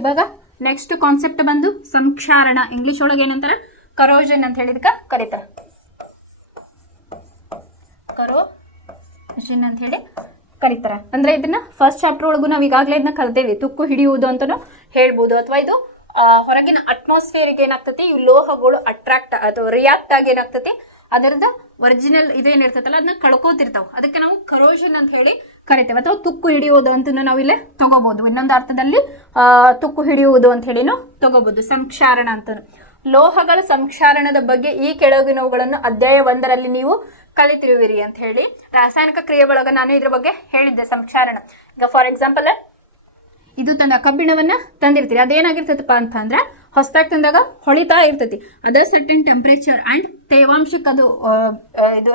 ಇವಾಗ next concept ಬಂದು ಸಂಕ್ಷಾರಣ. English ಒಳಗೆ ಏನಂತಾರೆ, ಕರೋಷನ್ ಅಂತ ಹೇಳಿದಕ್ಕೆ ಕರೀತಾರೆ. ಕರೋಷನ್ ಅಂತ ಹೇಳಿ ಕರೀತಾರೆ. ಅಂದ್ರೆ ಇದನ್ನ ಫಸ್ಟ್ ಚಾಪ್ಟರ್ ಒಳಗೂ ನಾವು ಈಗಾಗಲೇ ಇದನ್ನ ಕಲ್ತೇವಿ, ತುಕ್ಕು ಹಿಡಿಯುವುದು ಅಂತಾನು ಹೇಳ್ಬೋದು. ಅಥವಾ ಇದು ಹೊರಗಿನ ಅಟ್ಮಾಸ್ಫಿಯರ್ಗೆ ಏನಾಗ್ತತಿ, ಈ ಲೋಹಗಳು ಅಟ್ರಾಕ್ಟ್ ಅಥವಾ ರಿಯಾಕ್ಟ್ ಆಗಿ ಏನಾಗ್ತತಿ, ಅದರದ ಒರಿಜಿನಲ್ ಇದೇನಿರ್ತೈತಲ್ಲ ಅದನ್ನ ಕಳ್ಕೋತಿರ್ತಾವ. ಅದಕ್ಕೆ ನಾವು ಕರೋಷನ್ ಅಂತ ಹೇಳಿ ಕರಿತೇವೆ. ಅಥವಾ ತುಕ್ಕು ಹಿಡಿಯುವುದು ಅಂತ ನಾವು ಇಲ್ಲೇ ತಗೋಬಹುದು. ಇನ್ನೊಂದು ಅರ್ಥದಲ್ಲಿ ತುಕ್ಕು ಹಿಡಿಯುವುದು ಅಂತ ಹೇಳಿನೂ ತಗೋಬಹುದು. ಸಂಕ್ಷಾರಣ ಅಂತ, ಲೋಹಗಳ ಸಂಕ್ಷಾರಣದ ಬಗ್ಗೆ ಈ ಕೆಳಗಿನವುಗಳನ್ನು ಅಧ್ಯಾಯ 1ರಲ್ಲಿ ನೀವು ಕಲಿತಿರುವಿರಿ ಅಂತ ಹೇಳಿ. ರಾಸಾಯನಿಕ ಕ್ರಿಯೆ ಒಳಗ ನಾನು ಇದ್ರ ಬಗ್ಗೆ ಹೇಳಿದ್ದೆ ಸಂಕ್ಷಾರಣ. ಈಗ ಫಾರ್ ಎಕ್ಸಾಂಪಲ್, ಇದು ಕಬ್ಬಿಣವನ್ನ ತಂದಿರ್ತೀರಿ, ಅದೇನಾಗಿರ್ತೈತಪ್ಪ ಅಂತಂದ್ರೆ ಹೊಸದಾಗಿ ತಂದಾಗ ಹೊಳಿತಾ ಇರ್ತೈತಿ. ಅದ ಸರ್ಟನ್ ಟೆಂಪರೇಚರ್ ಅಂಡ್ ತೇವಾಂಶಕ್ಕೆ ಅದು ಇದು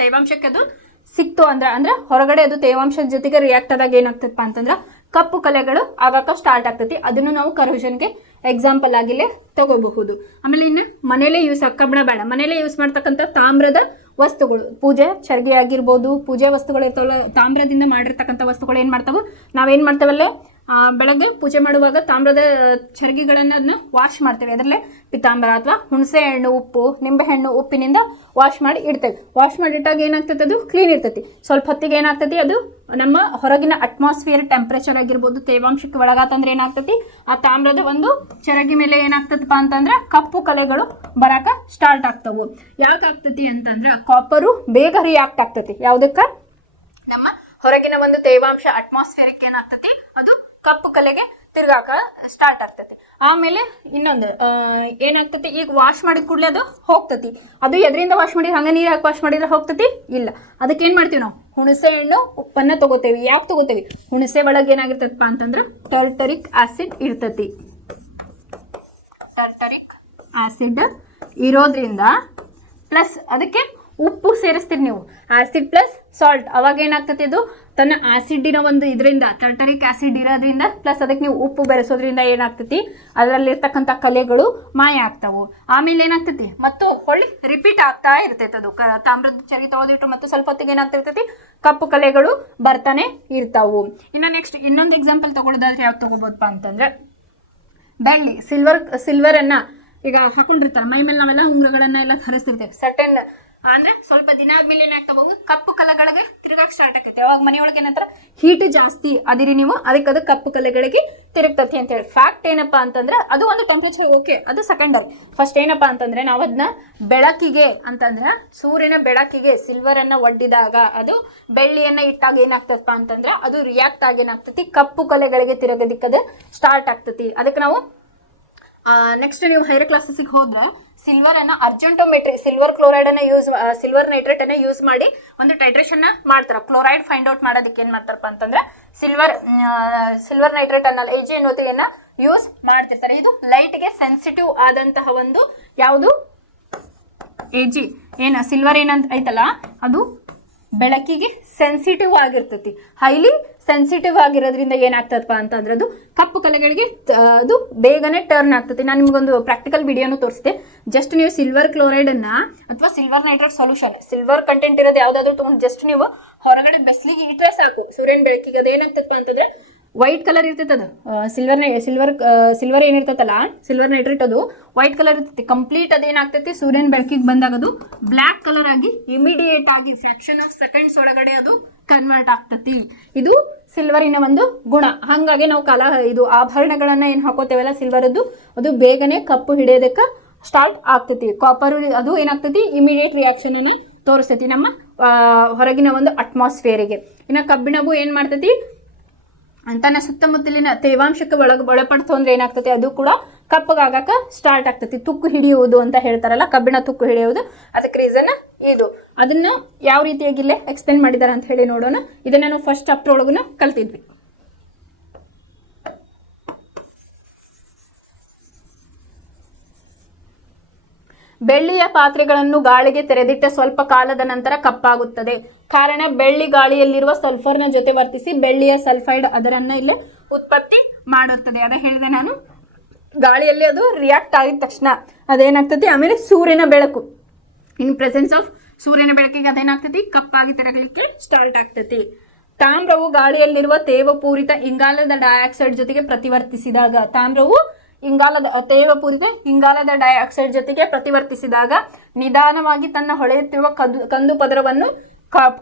ತೇವಾಂಶಕ್ಕೆ ಅದು ಸಿಕ್ತು ಅಂದ್ರೆ ಹೊರಗಡೆ ಅದು ತೇವಾಂಶದ ಜೊತೆಗೆ ರಿಯಾಕ್ಟ್ ಆದಾಗ ಏನಾಗ್ತದಪ್ಪ ಅಂತಂದ್ರೆ ಕಪ್ಪು ಕಲೆಗಳು ಆಗಾಕ ಸ್ಟಾರ್ಟ್ ಆಗ್ತೈತಿ. ಅದನ್ನು ನಾವು ಕರೋಷನ್ಗೆ ಎಕ್ಸಾಂಪಲ್ ಆಗಿಲ್ಲೇ ತಗೋಬಹುದು. ಆಮೇಲೆ ಇನ್ನು ಮನೇಲೆ ಕಬ್ಬಿಣ ಬೇಡ, ಮನೇಲೆ ಯೂಸ್ ಮಾಡ್ತಕ್ಕಂಥ ತಾಮ್ರದ ವಸ್ತುಗಳು, ಪೂಜೆ ಚರ್ಗೆ ಆಗಿರ್ಬೋದು, ಪೂಜೆ ವಸ್ತುಗಳು ಇರ್ತಾವಲ್ಲ, ತಾಮ್ರದಿಂದ ಮಾಡಿರ್ತಕ್ಕಂಥ ವಸ್ತುಗಳು ಏನು ಮಾಡ್ತಾವೆ, ನಾವೇನು ಮಾಡ್ತೇವಲ್ಲೇ ಬೆಳಗ್ಗೆ ಪೂಜೆ ಮಾಡುವಾಗ ತಾಮ್ರದ ಚರ್ಗಿಗಳನ್ನು ಅದನ್ನ ವಾಶ್ ಮಾಡ್ತೇವೆ. ಅದರಲ್ಲೇ ಪಿತಾಂಬರ ಅಥವಾ ಹುಣಸೆ ಹಣ್ಣು, ಉಪ್ಪು, ನಿಂಬೆ ಹಣ್ಣು, ಉಪ್ಪಿನಿಂದ ವಾಶ್ ಮಾಡಿ ಇಡ್ತೇವೆ. ವಾಶ್ ಮಾಡಿಟ್ಟಾಗ ಏನಾಗ್ತೈತೆ, ಅದು ಕ್ಲೀನ್ ಇರ್ತೈತಿ. ಸ್ವಲ್ಪ ಹೊತ್ತಿಗೆ ಏನಾಗ್ತೈತಿ, ಅದು ನಮ್ಮ ಹೊರಗಿನ ಅಟ್ಮಾಸ್ಫಿಯರ್ ಟೆಂಪರೇಚರ್ ಆಗಿರ್ಬೋದು, ತೇವಾಂಶಕ್ಕೆ ಒಳಗಾತಂದ್ರೆ ಏನಾಗ್ತೈತಿ, ಆ ತಾಮ್ರದ ಒಂದು ಚರಗಿ ಮೇಲೆ ಏನಾಗ್ತದಪ್ಪ ಅಂತಂದ್ರೆ ಕಪ್ಪು ಕಲೆಗಳು ಬರಾಕ ಸ್ಟಾರ್ಟ್ ಆಗ್ತವು. ಯಾಕೆ ಆಗ್ತೈತಿ ಅಂತಂದ್ರೆ ಕಾಪರು ಬೇಗ ರಿಯಾಕ್ಟ್ ಆಗ್ತೈತಿ. ಯಾವುದಕ್ಕ, ನಮ್ಮ ಹೊರಗಿನ ಒಂದು ತೇವಾಂಶ ಅಟ್ಮಾಸ್ಫಿಯರ್ಗೆ ಏನಾಗ್ತತಿ, ಅದು ಕಪ್ಪು ಕಲೆಗೆ ತಿರ್ಗಾಕ ಸ್ಟಾರ್ಟ್ ಆಗ್ತೈತಿ. ಆಮೇಲೆ ಇನ್ನೊಂದು ಏನಾಗ್ತತಿ, ಈಗ ವಾಶ್ ಮಾಡಿದ ಕೂಡಲೇ ಅದು ಹೋಗ್ತತಿ. ಅದು ಎದರಿಂದ ವಾಶ್ ಮಾಡಿದ್ರೆ ಹಂಗ ನೀರು ಹಾಕಿ ವಾಶ್ ಮಾಡಿದ್ರೆ ಹೋಗ್ತತಿ ಇಲ್ಲ. ಅದಕ್ಕೆ ಏನ್ ಮಾಡ್ತೀವಿ ನಾವು, ಹುಣಸೆ ಹಣ್ಣು ಉಪ್ಪನ್ನ ತಗೋತೇವಿ. ಯಾಕೆ ತಗೋತೇವಿ, ಹುಣಸೆ ಒಳಗೆ ಏನಾಗಿರ್ತದಪ್ಪ ಅಂತಂದ್ರೆ ಟರ್ಟರಿಕ್ ಆಸಿಡ್ ಇರ್ತತಿ. ಟರ್ಟರಿಕ್ ಆಸಿಡ್ ಇರೋದ್ರಿಂದ ಪ್ಲಸ್ ಅದಕ್ಕೆ ಉಪ್ಪು ಸೇರಿಸ್ತೀರಿ ನೀವು, ಆಸಿಡ್ ಪ್ಲಸ್ ಸಾಲ್ಟ್. ಅವಾಗ ಏನಾಗ್ತತಿ, ಅದು ತನ್ನ ಆಸಿಡ್ಡಿನ ಒಂದು ಇದರಿಂದ, ಟರ್ಟರಿಕ್ ಆಸಿಡ್ ಇರೋದ್ರಿಂದ ಪ್ಲಸ್ ಅದಕ್ಕೆ ನೀವು ಉಪ್ಪು ಬೆರೆಸೋದ್ರಿಂದ ಏನಾಗ್ತತಿ, ಅದರಲ್ಲಿರ್ತಕ್ಕಂಥ ಕಲೆಗಳು ಮಾಯ ಆಗ್ತಾವು. ಆಮೇಲೆ ಏನಾಗ್ತತಿ, ಮತ್ತು ಹೊಳ್ಳಿ ರಿಪೀಟ್ ಆಗ್ತಾ ಇರ್ತೈತೆ. ಅದು ತಾಮ್ರದ ಚರಿ ತಗೋದಿಟ್ಟು ಮತ್ತು ಸ್ವಲ್ಪ ಹೊತ್ತಿಗೆ ಏನಾಗ್ತಿರ್ತೈತಿ, ಕಪ್ಪು ಕಲೆಗಳು ಬರ್ತಾನೆ ಇರ್ತಾವು. ಇನ್ನು ನೆಕ್ಸ್ಟ್ ಇನ್ನೊಂದು ಎಕ್ಸಾಂಪಲ್ ತಗೊಳ್ಳೋದಾದ್ರೆ ಯಾವ್ದು ತಗೋಬೋದಪ್ಪ ಅಂತಂದ್ರೆ, ಬೆಳ್ಳಿ, ಸಿಲ್ವರ್ ಅನ್ನ ಈಗ ಹಾಕೊಂಡಿರ್ತಾರೆ ಮೈ ಮೇಲೆ, ನಾವೆಲ್ಲ ಉಂಗುರಗಳನ್ನ ಎಲ್ಲ ಧರಿಸ್ತಿರ್ತೇವೆ. ಸರ್ಟನ್ ಅಂದ್ರೆ ಸ್ವಲ್ಪ ದಿನ ಆದ್ಮೇಲೆ ಏನಾಗ್ತಾವ, ಕಪ್ಪು ಕಲೆಗಳಿಗೆ ತಿರುಗಕ್ಕೆ ಸ್ಟಾರ್ಟ್ ಆಕೈತಿ. ಅವಾಗ ಮನೆಯೊಳಗೆ ಏನಂತಾರ, ಹೀಟ್ ಜಾಸ್ತಿ ಅದಿರಿ ನೀವು, ಅದಕ್ಕೆ ಅದು ಕಪ್ಪು ಕಲೆಗಳಿಗೆ ತಿರುಗ್ತತಿ ಅಂತ ಹೇಳಿ. ಫ್ಯಾಕ್ಟ್ ಏನಪ್ಪಾ ಅಂತಂದ್ರೆ, ಅದು ಒಂದು ಟೆಂಪರೇಚರ್ ಓಕೆ, ಅದು ಸೆಕೆಂಡರಿ. ಫಸ್ಟ್ ಏನಪ್ಪಾ ಅಂತಂದ್ರೆ, ನಾವು ಅದನ್ನ ಬೆಳಕಿಗೆ ಅಂತಂದ್ರೆ ಸೂರ್ಯನ ಬೆಳಕಿಗೆ ಸಿಲ್ವರ್ ಅನ್ನ ಒಡ್ಡಿದಾಗ, ಅದು ಬೆಳ್ಳಿಯನ್ನ ಇಟ್ಟಾಗ ಏನಾಗ್ತದಪ್ಪ ಅಂತಂದ್ರೆ ಅದು ರಿಯಾಕ್ಟ್ ಆಗಿ ಏನಾಗ್ತತಿ, ಕಪ್ಪು ಕಲೆಗಳಿಗೆ ತಿರುಗೋದಿಕ್ಕದು ಸ್ಟಾರ್ಟ್ ಆಗ್ತತಿ. ಅದಕ್ಕೆ ನಾವು ನೆಕ್ಸ್ಟ್ ನೀವು ಹೈಯರ್ ಕ್ಲಾಸಸ್ಗೆ ಹೋದ್ರೆ ಸಿಲ್ವರ್ ಅನ್ನ ಅರ್ಜೆಂಟೋಮೆಟ್ರಿ, ಸಿಲ್ವರ್ ಕ್ಲೋರೈಡ್ ಅನ್ನ ಸಿಲ್ವರ್ ನೈಟ್ರೇಟ್ ಅನ್ನ ಯೂಸ್ ಮಾಡಿ ಒಂದು ಟೈಟ್ರೇಷನ್ ಮಾಡ್ತಾರ. ಕ್ಲೋರೈಡ್ ಫೈಂಡ್ ಔಟ್ ಮಾಡೋದಕ್ಕೆ ಏನ್ ಮಾಡ್ತಾರಪ್ಪ ಅಂತಂದ್ರೆ ಸಿಲ್ವರ್ ನೈಟ್ರೇಟ್ ಅನ್ನ AgNO3 ಯೂಸ್ ಮಾಡ್ತಿರ್ತಾರೆ. ಇದು ಲೈಟ್ಗೆ ಸೆನ್ಸಿಟಿವ್ ಆದಂತಹ ಒಂದು ಯಾವುದು Ag ಏನ ಸಿಲ್ವರ್ ಏನಂತ ಐತಲ್ಲ, ಅದು ಬೆಳಕಿಗೆ ಸೆನ್ಸಿಟಿವ್ ಆಗಿರ್ತೈತಿ. ಹೈಲಿ ಸೆನ್ಸಿಟಿವ್ ಆಗಿರೋದ್ರಿಂದ ಏನಾಗ್ತದಪ್ಪ ಅಂತಂದ್ರೆ ಅದು ಕಪ್ಪು ಕಲೆಗಳಿಗೆ ಅದು ಬೇಗನೆ ಟರ್ನ್ ಆಗ್ತದೆ. ನಾನು ನಿಮ್ಗೊಂದು ಪ್ರಾಕ್ಟಿಕಲ್ ವಿಡಿಯೋನು ತೋರಿಸಿದೆ. ಜಸ್ಟ್ ನೀವು ಸಿಲ್ವರ್ ಕ್ಲೋರೈಡ್ ಅನ್ನ ಅಥವಾ silver nitrate solution, silver content ಇರೋದು ಯಾವ್ದಾದ್ರು ತಗೊಂಡು ಜಸ್ಟ್ ನೀವು ಹೊರಗಡೆ ಬೆಸ್ಲಿಗೆ ಇಟ್ರೆ ಸಾಕು, ಸೂರ್ಯನ ಬೆಳಕಿಗೆ ಅದು ಏನಾಗ್ತದಪ್ಪ ಅಂತಂದ್ರೆ ವೈಟ್ ಕಲರ್ ಇರ್ತೈತೆ. ಅದು ಸಿಲ್ವರ್ ಏನಿರ್ತೈತಲ್ಲ, ಸಿಲ್ವರ್ ನೈಟ್ರೇಟ್ ಅದು ವೈಟ್ ಕಲರ್ ಇರ್ತೈತಿ. ಕಂಪ್ಲೀಟ್ ಅದೇನಾಗ್ತೈತಿ, ಸೂರ್ಯನ ಬೆಳಕಿಗೆ ಬಂದಾಗ ಅದು ಬ್ಲ್ಯಾಕ್ ಕಲರ್ ಆಗಿ ಇಮಿಡಿಯೇಟ್ ಆಗಿ ಫ್ರಾಕ್ಷನ್ ಆಫ್ ಸೆಕೆಂಡ್ಸ್ ಒಳಗಡೆ ಅದು ಕನ್ವರ್ಟ್ ಆಗ್ತತಿ. ಇದು ಸಿಲ್ವರಿನ ಒಂದು ಗುಣ. ಹಾಗಾಗಿ ನಾವು ಇದು ಆಭರಣಗಳನ್ನ ಏನ್ ಹಾಕೋತೇವಲ್ಲ ಸಿಲ್ವರ್ದು, ಅದು ಬೇಗನೆ ಕಪ್ಪು ಹಿಡಿಯೋದಕ್ಕೆ ಸ್ಟಾರ್ಟ್ ಆಗ್ತೈತಿ. ಕಾಪರ್ ಅದು ಏನಾಗ್ತೈತಿ, ಇಮಿಡಿಯೇಟ್ ರಿಯಾಕ್ಷನ್ ಅನ್ನ ತೋರಿಸ್ತೈತಿ ನಮ್ಮ ಹೊರಗಿನ ಒಂದು ಅಟ್ಮಾಸ್ಫಿಯರಿಗೆ. ಇನ್ನು ಕಬ್ಬಿಣವು ಏನ್ ಮಾಡ್ತೈತಿ, ತನ್ನ ಸುತ್ತಮುತ್ತಲಿನ ತೇವಾಂಶಕ್ಕೆ ಒಳಪಡ್ತು ಅಂದ್ರೆ ಏನಾಗ್ತತಿ, ಅದು ಕೂಡ ಕಪ್ಪಗಾಗಕ ಸ್ಟಾರ್ಟ್ ಆಗ್ತತಿ. ತುಕ್ಕು ಹಿಡಿಯುವುದು ಅಂತ ಹೇಳ್ತಾರಲ್ಲ, ಕಬ್ಬಿಣ ತುಕ್ಕು ಹಿಡಿಯುವುದು, ಅದಕ್ಕೆ ರೀಸನ್ ಇದು. ಅದನ್ನ ಯಾವ ರೀತಿಯಾಗಿ ಇಲ್ಲೇ ಎಕ್ಸ್ಪ್ಲೇನ್ ಮಾಡಿದಾರೆ ಅಂತ ಹೇಳಿ ನೋಡೋಣ. ಇದನ್ನ ನಾವು ಫಸ್ಟ್ ಚಾಪ್ಟರ್ ಒಳಗುನ ಕಲ್ತಿದ್ವಿ. ಬೆಳ್ಳಿಯ ಪಾತ್ರೆಗಳನ್ನು ಗಾಳಿಗೆ ತೆರೆದಿಟ್ಟ ಸ್ವಲ್ಪ ಕಾಲದ ನಂತರ ಕಪ್ಪಾಗುತ್ತದೆ. ಕಾರಣ ಬೆಳ್ಳಿ ಗಾಳಿಯಲ್ಲಿರುವ ಸಲ್ಫರ್ನ ಜೊತೆ ವರ್ತಿಸಿ ಬೆಳ್ಳಿಯ ಸಲ್ಫೈಡ್ ಅದರನ್ನ ಇಲ್ಲೇ ಉತ್ಪತ್ತಿ ಮಾಡುತ್ತದೆ. ಅದ ಹೇಳಿದೆ ನಾನು, ಗಾಳಿಯಲ್ಲಿ ಅದು ರಿಯಾಕ್ಟ್ ಆಗಿದ ತಕ್ಷಣ ಅದೇನಾಗ್ತತಿ, ಆಮೇಲೆ ಸೂರ್ಯನ ಬೆಳಕು, ಇನ್ ಪ್ರೆಸೆನ್ಸ್ ಆಫ್ ಸೂರ್ಯನ ಬೆಳಕಿಗೆ ಅದೇನಾಗ್ತತಿ, ಕಪ್ಪಾಗಿ ತಿರುಗಲಿಕ್ಕೆ ಸ್ಟಾರ್ಟ್ ಆಗ್ತತಿ. ತಾಮ್ರವು ಗಾಳಿಯಲ್ಲಿರುವ ತೇವಪೂರಿತ ಇಂಗಾಲದ ಡೈಆಕ್ಸೈಡ್ ಜೊತೆಗೆ ಪ್ರತಿವರ್ತಿಸಿದಾಗ, ತಾಮ್ರವು ತೇವಪೂರಿತ ಇಂಗಾಲದ ಡೈಆಕ್ಸೈಡ್ ಜೊತೆಗೆ ಪ್ರತಿವರ್ತಿಸಿದಾಗ ನಿಧಾನವಾಗಿ ತನ್ನ ಹೊಳೆಯುತ್ತಿರುವ ಕಂದು ಪದರವನ್ನು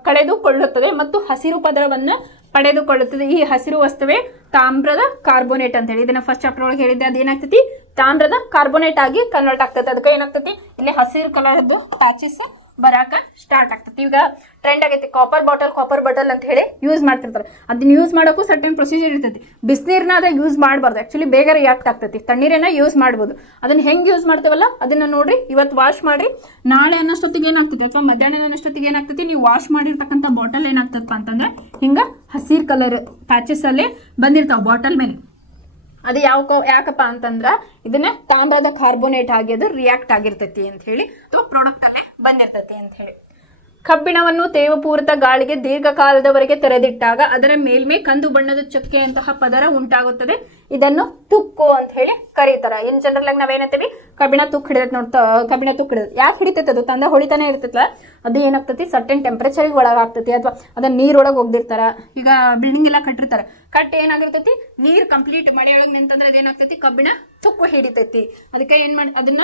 ಕಳೆದುಕೊಳ್ಳುತ್ತದೆ ಮತ್ತು ಹಸಿರು ಪದರವನ್ನು ಪಡೆದುಕೊಳ್ಳುತ್ತದೆ. ಈ ಹಸಿರು ವಸ್ತುವೇ ತಾಮ್ರದ ಕಾರ್ಬೋನೇಟ್ ಅಂತ ಹೇಳಿ. ಇದನ್ನ ಫಸ್ಟ್ ಚಾಪ್ಟರ್ ಒಳಗೆ ಹೇಳಿದ್ದೆ. ಅದೇನಾಗ್ತೈತಿ, ತಾಮ್ರದ ಕಾರ್ಬೋನೇಟ್ ಆಗಿ ಕನ್ವರ್ಟ್ ಆಗ್ತದೆ. ಅದಕ್ಕೆ ಏನಾಗ್ತೈತಿ, ಇಲ್ಲಿ ಹಸಿರು ಕಲರ್ದು ಪ್ಯಾಚಸ್ ಬರಾಕ ಸ್ಟಾರ್ಟ್ ಆಗ್ತೈತಿ. ಈಗ ಟ್ರೆಂಡ್ ಆಗೈತಿ ಕಾಪರ್ ಬಾಟಲ್ ಅಂತ ಹೇಳಿ ಯೂಸ್ ಮಾಡ್ತಿರ್ತಾರೆ. ಅದನ್ನ ಯೂಸ್ ಮಾಡೋಕ್ಕೂ ಸರ್ಟನ್ ಪ್ರೊಸೀಜರ್ ಇರ್ತೈತಿ. ಬಿಸಿನೀರನ್ನ ಅದ ಯೂಸ್ ಮಾಡಬಾರ್ದು, ಆಕ್ಚುಲಿ ಬೇಗ ರಿಯಾಕ್ಟ್ ಆಗ್ತೈತಿ. ತಣ್ಣೀರನ್ನ ಯೂಸ್ ಮಾಡ್ಬೋದು. ಅದನ್ನ ಹೆಂಗೆ ಯೂಸ್ ಮಾಡ್ತೇವಲ್ಲ ಅದನ್ನ ನೋಡ್ರಿ, ಇವತ್ತು ವಾಶ್ ಮಾಡಿ ನಾಳೆ ಅನ್ನೋಷ್ಟೊತ್ತಿಗೆ ಏನಾಗ್ತೈತಿ ಅಥವಾ ಮಧ್ಯಾಹ್ನ ಅನ್ನೋಷ್ಟೊತ್ತಿಗೆ ಏನಾಗ್ತೈತಿ, ನೀವು ವಾಶ್ ಮಾಡಿರ್ತಕ್ಕಂಥ ಬಾಟಲ್ ಏನಾಗ್ತದಪ್ಪ ಅಂತಂದ್ರೆ ಹಿಂಗ ಹಸಿರು ಕಲರ್ ಪ್ಯಾಚಸ್ ಅಲ್ಲೇ ಬಂದಿರ್ತಾವ ಬಾಟಲ್ ಮೇಲೆ. ಅದು ಯಾಕಪ್ಪ ಅಂತಂದ್ರ ಇದನ್ನ ತಾಮ್ರದ ಕಾರ್ಬೋನೇಟ್ ಆಗಿ ಅದು ರಿಯಾಕ್ಟ್ ಆಗಿರ್ತೈತಿ ಅಂತ ಹೇಳಿ, ಅಥವಾ ಪ್ರಾಡಕ್ಟ್ ಅಲ್ಲೇ ಬಂದಿರ್ತೈತಿ ಅಂತ ಹೇಳಿ. ಕಬ್ಬಿಣವನ್ನು ತೇವಪೂರಿತ ಗಾಳಿಗೆ ದೀರ್ಘಕಾಲದವರೆಗೆ ತೆರೆದಿಟ್ಟಾಗ ಅದರ ಮೇಲ್ಮೇ ಕಂದು ಬಣ್ಣದ ಚುಕ್ಕೆಯಂತಹ ಪದರ ಉಂಟಾಗುತ್ತದೆ. ಇದನ್ನು ತುಕ್ಕು ಅಂತ ಹೇಳಿ ಕರೀತಾರ. ಇನ್ ಜನರಲ್ ಆಗಿ ನಾವೇನಂತೀವಿ, ಕಬ್ಬಿಣ ತುಕ್ಕು ಹಿಡಿದೈತೆ ಕಬ್ಬಿಣ ತುಕ್ಕು ಹಿಡಿದ ಯಾಕೆ ಹಿಡಿತೈತೆ, ಅದು ತಂದ ಹೊಳಿತಾನೆ ಇರ್ತೈತಲ್ಲ, ಅದು ಏನಾಗ್ತೈತಿ ಸರ್ಟೆನ್ ಟೆಂಪರೇಚರ್ಗೆ ಒಳಗಾಗ್ತೈತಿ. ಅಥವಾ ಅದನ್ನ ನೀರೊಳಗೆ ಹೋಗ್ದಿರ್ತಾರ. ಈಗ ಬಿಲ್ಡಿಂಗ್ ಎಲ್ಲ ಕಟ್ಟಿರ್ತಾರೆ, ಕಟ್ಟಿ ಏನಾಗಿರ್ತೈತಿ, ನೀರು ಕಂಪ್ಲೀಟ್ ಮಳೆಯೊಳಗೆ ನಿಂತಂದ್ರೆ ಅದೇನಾಗ್ತೈತಿ, ಕಬ್ಬಿಣ ತುಕ್ಕು ಹಿಡಿತೈತಿ. ಅದಕ್ಕೆ ಅದನ್ನ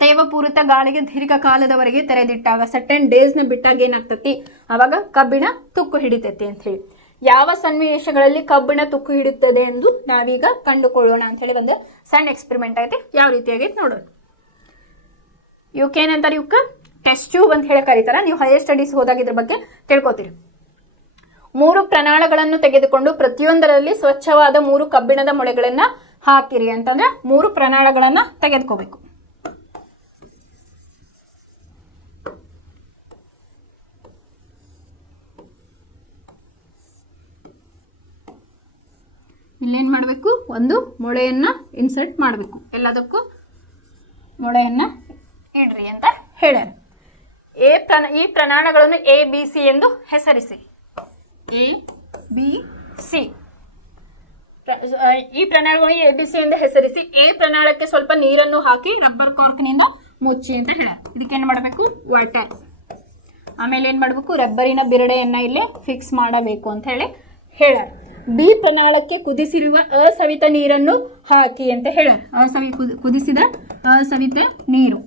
ತೇವಪೂರಿತ ಗಾಳಿಗೆ ದೀರ್ಘಕಾಲದವರೆಗೆ ತೆರೆದಿಟ್ಟಾಗ ಸರ್ಟೆನ್ ಡೇಸ್ನ ಬಿಟ್ಟಾಗ ಏನಾಗ್ತೈತಿ, ಅವಾಗ ಕಬ್ಬಿಣ ತುಕ್ಕು ಹಿಡಿತೈತಿ ಅಂತ ಹೇಳಿ. ಯಾವ ಸನ್ನಿವೇಶಗಳಲ್ಲಿ ಕಬ್ಬಿಣ ತುಕ್ಕು ಹಿಡಿಯುತ್ತದೆ ಎಂದು ನಾವೀಗ ಕಂಡುಕೊಳ್ಳೋಣ ಅಂತ ಹೇಳಿ ಒಂದು ಸಣ್ಣ ಎಕ್ಸ್ಪೆರಿಮೆಂಟ್ ಐತಿ. ಯಾವ ರೀತಿ ಆಗೈತೆ ನೋಡೋಣ. ಇವಕ್ಕೇನಂತಾರೆ, ಇವಕ್ಕೆ ಟೆಸ್ಟ್ ಟ್ಯೂಬ್ ಅಂತ ಹೇಳಿ ಕರೀತಾರ. ನೀವು ಹೈಯರ್ ಸ್ಟಡೀಸ್ ಹೋದಾಗ ಇದ್ರ ಬಗ್ಗೆ ತಿಳ್ಕೊತೀರಿ. 3 ಪ್ರನಾಳಗಳನ್ನು ತೆಗೆದುಕೊಂಡು ಪ್ರತಿಯೊಂದರಲ್ಲಿ ಸ್ವಚ್ಛವಾದ 3 ಕಬ್ಬಿಣದ ಮೊಳೆಗಳನ್ನ ಹಾಕಿರಿ ಅಂತಂದ್ರೆ 3 ಪ್ರನಾಳಗಳನ್ನ ತೆಗೆದುಕೋಬೇಕು. ಇಲ್ಲೇನು ಮಾಡಬೇಕು, ಒಂದು ಮೊಳೆಯನ್ನು ಇನ್ಸರ್ಟ್ ಮಾಡಬೇಕು. ಎಲ್ಲದಕ್ಕೂ ಮೊಳೆಯನ್ನು ಇಡ್ರಿ ಅಂತ ಹೇಳ್ಯಾರ. ಈ ಪ್ರಮಾಣಗಳನ್ನು ಎ ಬಿ ಸಿ ಎಂದು ಹೆಸರಿಸಿ. ಎ ಬಿ ಸಿ ಈ ಪ್ರಮಾಣಗಳನ್ನು ಎ ಬಿ ಸಿ ಎಂದು ಹೆಸರಿಸಿ. ಎ ಪ್ರಮಾಣಕ್ಕೆ ಸ್ವಲ್ಪ ನೀರನ್ನು ಹಾಕಿ ರಬ್ಬರ್ ಕಾರ್ಕ್ನಿಂದ ಮುಚ್ಚಿ ಅಂತ ಹೇಳ್ಯಾರ. ಇದಕ್ಕೇನು ಮಾಡಬೇಕು, ವಾಟರ್. ಆಮೇಲೆ ಏನು ಮಾಡಬೇಕು, ರಬ್ಬರಿನ ಬಿರಡೆಯನ್ನು ಇಲ್ಲಿ ಫಿಕ್ಸ್ ಮಾಡಬೇಕು ಅಂತ ಹೇಳಿ ಹೇಳ್ಯಾರ. ಬಿ ಪ್ರಮಾಣಕ್ಕೆ ಕುದಿಸಿರುವ ಅಸವಿತ ನೀರನ್ನು ಹಾಕಿ ಅಂತ ಹೇಳ್ಯಾರ. ಕುದಿಸಿದ ಅಸವಿತ ನೀರು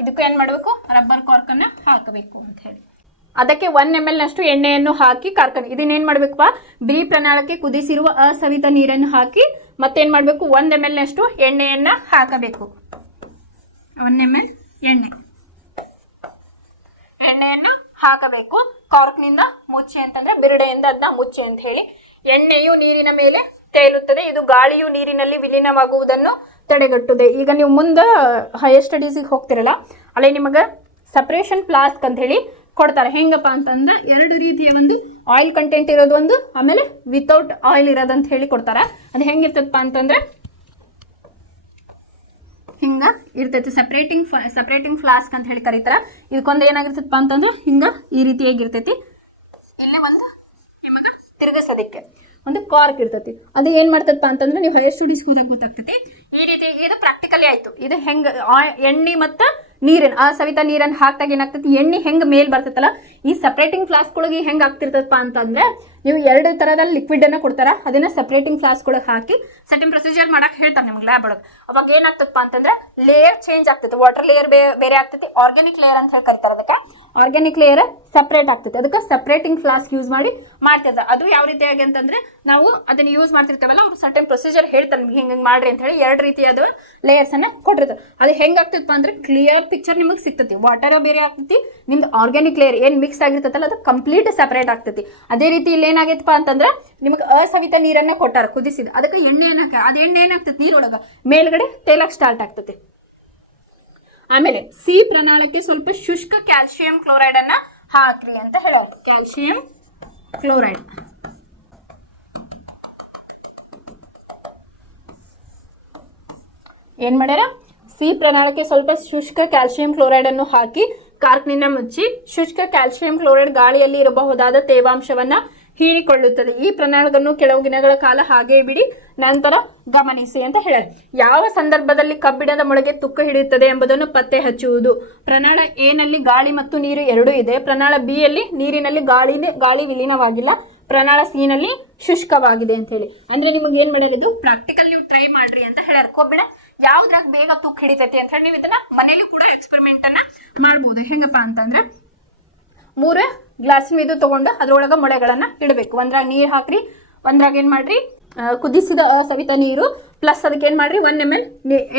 ಇದಕ್ಕೂ ಏನು ಮಾಡಬೇಕು, ರಬ್ಬರ್ ಕಾರ್ಕನ್ನು ಹಾಕಬೇಕು ಅಂತ ಹೇಳಿ. ಅದಕ್ಕೆ 1 ml ನಷ್ಟು ಎಣ್ಣೆಯನ್ನು ಹಾಕಿ ಕಾರ್ಕನ್. ಇದನ್ನೇನು ಮಾಡಬೇಕಪ್ಪ, ಬಿ ಪ್ರಮಾಣಕ್ಕೆ ಕುದಿಸಿರುವ ಅಸವಿತ ನೀರನ್ನು ಹಾಕಿ ಮತ್ತೇನು ಮಾಡಬೇಕು, 1 ml ನಷ್ಟು ಎಣ್ಣೆಯನ್ನು ಹಾಕಬೇಕು. 1 ml ಎಣ್ಣೆಯನ್ನು ಹಾಕಬೇಕು. ಕಾರ್ಕ್ನಿಂದ ಮುಚ್ಚಿ ಅಂತಂದ್ರೆ ಬಿರಡೆಯಿಂದ ಅದನ್ನ ಮುಚ್ಚಿ ಅಂತ ಹೇಳಿ. ಎಣ್ಣೆಯು ನೀರಿನ ಮೇಲೆ ತೇಲುತ್ತದೆ. ಇದು ಗಾಳಿಯು ನೀರಿನಲ್ಲಿ ವಿಲೀನವಾಗುವುದನ್ನು ತಡೆಗಟ್ಟುತ್ತದೆ. ಈಗ ನೀವು ಮುಂದೆ ಹೈಯರ್ ಸ್ಟಡೀಸಿಗೆ ಹೋಗ್ತಿರಲ್ಲ, ಅಲ್ಲೇ ನಿಮಗೆ ಸಪ್ರೇಷನ್ ಫ್ಲಾಸ್ಕ್ ಅಂತ ಹೇಳಿ ಕೊಡ್ತಾರೆ. ಹೆಂಗಪ್ಪ ಅಂತಂದ್ರೆ 2 ರೀತಿಯ ಒಂದು ಆಯಿಲ್ ಕಂಟೆಂಟ್ ಇರೋದು ಒಂದು, ಆಮೇಲೆ ವಿತೌಟ್ ಆಯಿಲ್ ಇರೋದಂತ ಹೇಳಿ ಕೊಡ್ತಾರೆ. ಅದು ಹೆಂಗಿರ್ತದಪ್ಪ ಅಂತಂದ್ರೆ ಹಿಂಗ ಇರ್ತೈತಿ. ಸಪ್ರೇಟಿಂಗ್ ಫ್ಲಾಸ್ಕ್ ಅಂತ ಹೇಳಿ ಕರೀತಾರ. ಇದಕ್ಕೊಂದು ಏನಾಗಿರ್ತೈತಪ್ಪ ಅಂತಂದ್ರೆ ಹಿಂಗ ಈ ರೀತಿಯಾಗಿರ್ತೈತಿ. ಇಲ್ಲಿ ಒಂದು ನಿಮಗ ತಿರುಗಿಸೋದಕ್ಕೆ ಒಂದು ಕಾರ್ಕ್ ಇರ್ತೈತಿ. ಅದು ಏನ್ ಮಾಡ್ತೈತಪ್ಪ ಅಂತಂದ್ರೆ ನೀವು ಹೈಯರ್ ಸ್ಟಡೀಸ್ ಹೋದಾಗ ಗೊತ್ತಾಗ್ತೈತಿ. ಈ ರೀತಿಯಾಗಿ ಇದು ಪ್ರಾಕ್ಟಿಕಲಿ ಆಯ್ತು. ಇದು ಹೆಂಗ ಎಣ್ಣೆ ಮತ್ತು ನೀರಿನ ಸವಿತಾ ನೀರನ್ನು ಹಾಕಿದಾಗ ಏನಾಗ್ತೈತಿ, ಎಣ್ಣೆ ಹೆಂಗೆ ಮೇಲ್ ಬರ್ತೈತಲ್ಲ, ಈ ಸಪ್ರೇಟಿಂಗ್ ಫ್ಲಾಸ್ಕ್ ಒಳಗೆ ಹೆಂಗೆ ಆಗ್ತಿರ್ತದಪ್ಪ ಅಂತಂದ್ರೆ ನೀವು 2 ಥರದ ಲಿಕ್ವಿಡ್ ಅನ್ನ ಕೊಡ್ತಾರ. ಅದನ್ನ ಸಪ್ರೇಟಿಂಗ್ ಫ್ಲಾಸ್ಕ್ ಒಳಗೆ ಹಾಕಿ ಸರ್ಟನ್ ಪ್ರೊಸೀಜರ್ ಮಾಡಕ್ ಹೇಳ್ತಾರೆ ನಿಮ್ಗೆ ಲ್ಯಾಬ್ ಒಳಗೆ. ಅವಾಗ ಏನಾಗ್ತದಪ್ಪ ಅಂತಂದ್ರೆ ಲೇಯರ್ ಚೇಂಜ್ ಆಗ್ತೈತಿ. ವಾಟರ್ ಲೇಯರ್ ಬೇರೆ ಆಗ್ತೈತಿ, ಆರ್ಗ್ಯಾನಿಕ್ ಲೇಯರ್ ಅಂತ ಹೇಳಿ ಕರೀತಾರೆ. ಅದಕ್ಕೆ ಆರ್ಗ್ಯಾನಿಕ್ ಲೇಯರ್ ಸಪ್ರೇಟ್ ಆಗ್ತೈತಿ. ಅದಕ್ಕೆ ಸಪ್ರೇಟಿಂಗ್ ಫ್ಲಾಸ್ಕ್ ಯೂಸ್ ಮಾಡಿ ಮಾಡ್ತಿರ್ತಾರೆ. ಅದು ಯಾವ ರೀತಿಯಾಗಿ ಅಂತಂದ್ರೆ ನಾವು ಅದನ್ನ ಯೂಸ್ ಮಾಡ್ತಿರ್ತೇವಲ್ಲ, ಅವ್ರು ಸರ್ಟನ್ ಪ್ರೊಸೀಜರ್ ಹೇಳ್ತಾರೆ ನಿಮ್ಗೆ ಹಿಂಗೆ ಮಾಡ್ರಿ ಅಂತ ಹೇಳಿ. 2 ರೀತಿಯಾದ ಲೇಯರ್ಸ್ ಅನ್ನ ಕೊಟ್ಟಿರ್ತಾರೆ. ಅದು ಹೆಂಗಾಗ್ತೈತಪ್ಪ ಅಂದ್ರೆ ಕ್ಲಿಯರ್ ಪಿಕ್ಚರ್ ನಿಮಗೆ ಸಿಗ್ತೈತಿ. ವಾಟರ್ ಬೇರೆ ಆಗ್ತೈತಿ, ನಿಮ್ದು ಆರ್ಗ್ಯಾನಿಕ್ ಲೇಯರ್ ಏನ್ ಮಿಕ್ಸ್ ಆಗಿರ್ತೈತಲ್ಲ ಅದು ಕಂಪ್ಲೀಟ್ ಸಪರೇಟ್ ಆಗ್ತೈತಿ. ಅದೇ ರೀತಿ ಇಲ್ಲಿ ಏನಾಗೈತಪ್ಪ ಅಂತಂದ್ರೆ ನಿಮಗೆ ಅಸವಿತ ನೀರನ್ನ ಕೊಟ್ಟಾರ ಕುದಿಸಿದ, ಅದಕ್ಕೆ ಎಣ್ಣೆಯನ್ನ ಅದು ಎಣ್ಣೆ ಏನಾಗ್ತೈತಿ ನೀರೊಳಗ ಮೇಲ್ಗಡೆ ತೇಲಕ್ ಸ್ಟಾರ್ಟ್ ಆಗ್ತೈತಿ. ಆಮೇಲೆ ಸಿ ಪ್ರಮಾಣಕ್ಕೆ ಸ್ವಲ್ಪ ಶುಷ್ಕ ಕ್ಯಾಲ್ಸಿಯಂ ಕ್ಲೋರೈಡ್ ಅನ್ನ ಹಾಕ್ರಿ ಅಂತ ಹೇಳೋ. ಕ್ಯಾಲ್ಸಿಯಂ ಕ್ಲೋರೈಡ್ ಏನ್ ಮಾಡ್ಯಾರ, ಸಿ ಪ್ರಮಾಣಕ್ಕೆ ಸ್ವಲ್ಪ ಶುಷ್ಕ ಕ್ಯಾಲ್ಸಿಯಂ ಕ್ಲೋರೈಡ್ ಅನ್ನು ಹಾಕಿ ಕಾರ್ಕ್ನಿಂದ ಮುಚ್ಚಿ. ಶುಷ್ಕ ಕ್ಯಾಲ್ಸಿಯಂ ಕ್ಲೋರೈಡ್ ಗಾಳಿಯಲ್ಲಿ ಇರಬಹುದಾದ ತೇವಾಂಶವನ್ನ ಹೀರಿಕೊಳ್ಳುತ್ತದೆ. ಈ ಪ್ರಣಾಳಗಳನ್ನು ಕೆಲವು ದಿನಗಳ ಕಾಲ ಹಾಗೆ ಬಿಡಿ, ನಂತರ ಗಮನಿಸಿ ಅಂತ ಹೇಳಿ. ಯಾವ ಸಂದರ್ಭದಲ್ಲಿ ಕಬ್ಬಿಣದ ಮೊಳೆಗೆ ತುಕ್ಕು ಹಿಡಿಯುತ್ತದೆ ಎಂಬುದನ್ನು ಪತ್ತೆ ಹಚ್ಚುವುದು. ಪ್ರಣಾಳ ಎ ನಲ್ಲಿ ಗಾಳಿ ಮತ್ತು ನೀರು ಎರಡೂ ಇದೆ. ಪ್ರಣಾಳ ಬಿ ಯಲ್ಲಿ ನೀರಿನಲ್ಲಿ ಗಾಳಿ ವಿಲೀನವಾಗಿಲ್ಲ. ಪ್ರಣಾಳ ಸಿ ನಲ್ಲಿ ಶುಷ್ಕವಾಗಿದೆ ಅಂತ ಹೇಳಿ. ಅಂದ್ರೆ ನಿಮಗೆ ಏನ್ ಮಾಡ್ಯಾರ, ಇದು ಪ್ರಾಕ್ಟಿಕಲ್ ನೀವು ಟ್ರೈ ಮಾಡ್ರಿ ಅಂತ ಹೇಳ್ಯಾರ. ಕಬ್ಬಿಣ ಯಾವ್ದ್ರಾಗ ಬೇಗ ತುಕ್ಕು ಹಿಡಿತೈತಿ ಅಂತ ಹೇಳಿ ನೀವು ಇದನ್ನ ಮನೇಲಿ ಕೂಡ ಎಕ್ಸ್ಪೆರಿಮೆಂಟ್ ಅನ್ನ ಮಾಡ್ಬೋದು. ಹೆಂಗಪ್ಪ ಅಂತಂದ್ರೆ 3 ಗ್ಲಾಸ್ ಇದು ತಗೊಂಡು ಅದ್ರೊಳಗ ಮೊಳೆಗಳನ್ನ ಇಡಬೇಕು. ಒಂದ್ರಾಗ ನೀರ್ ಹಾಕ್ರಿ, ಒಂದ್ರಾಗ ಏನ್ ಮಾಡ್ರಿ ಕುದಿಸಿದ ಸವಿತ ನೀರು ಪ್ಲಸ್ ಅದಕ್ಕೆ ಏನ್ ಮಾಡ್ರಿ 1 ml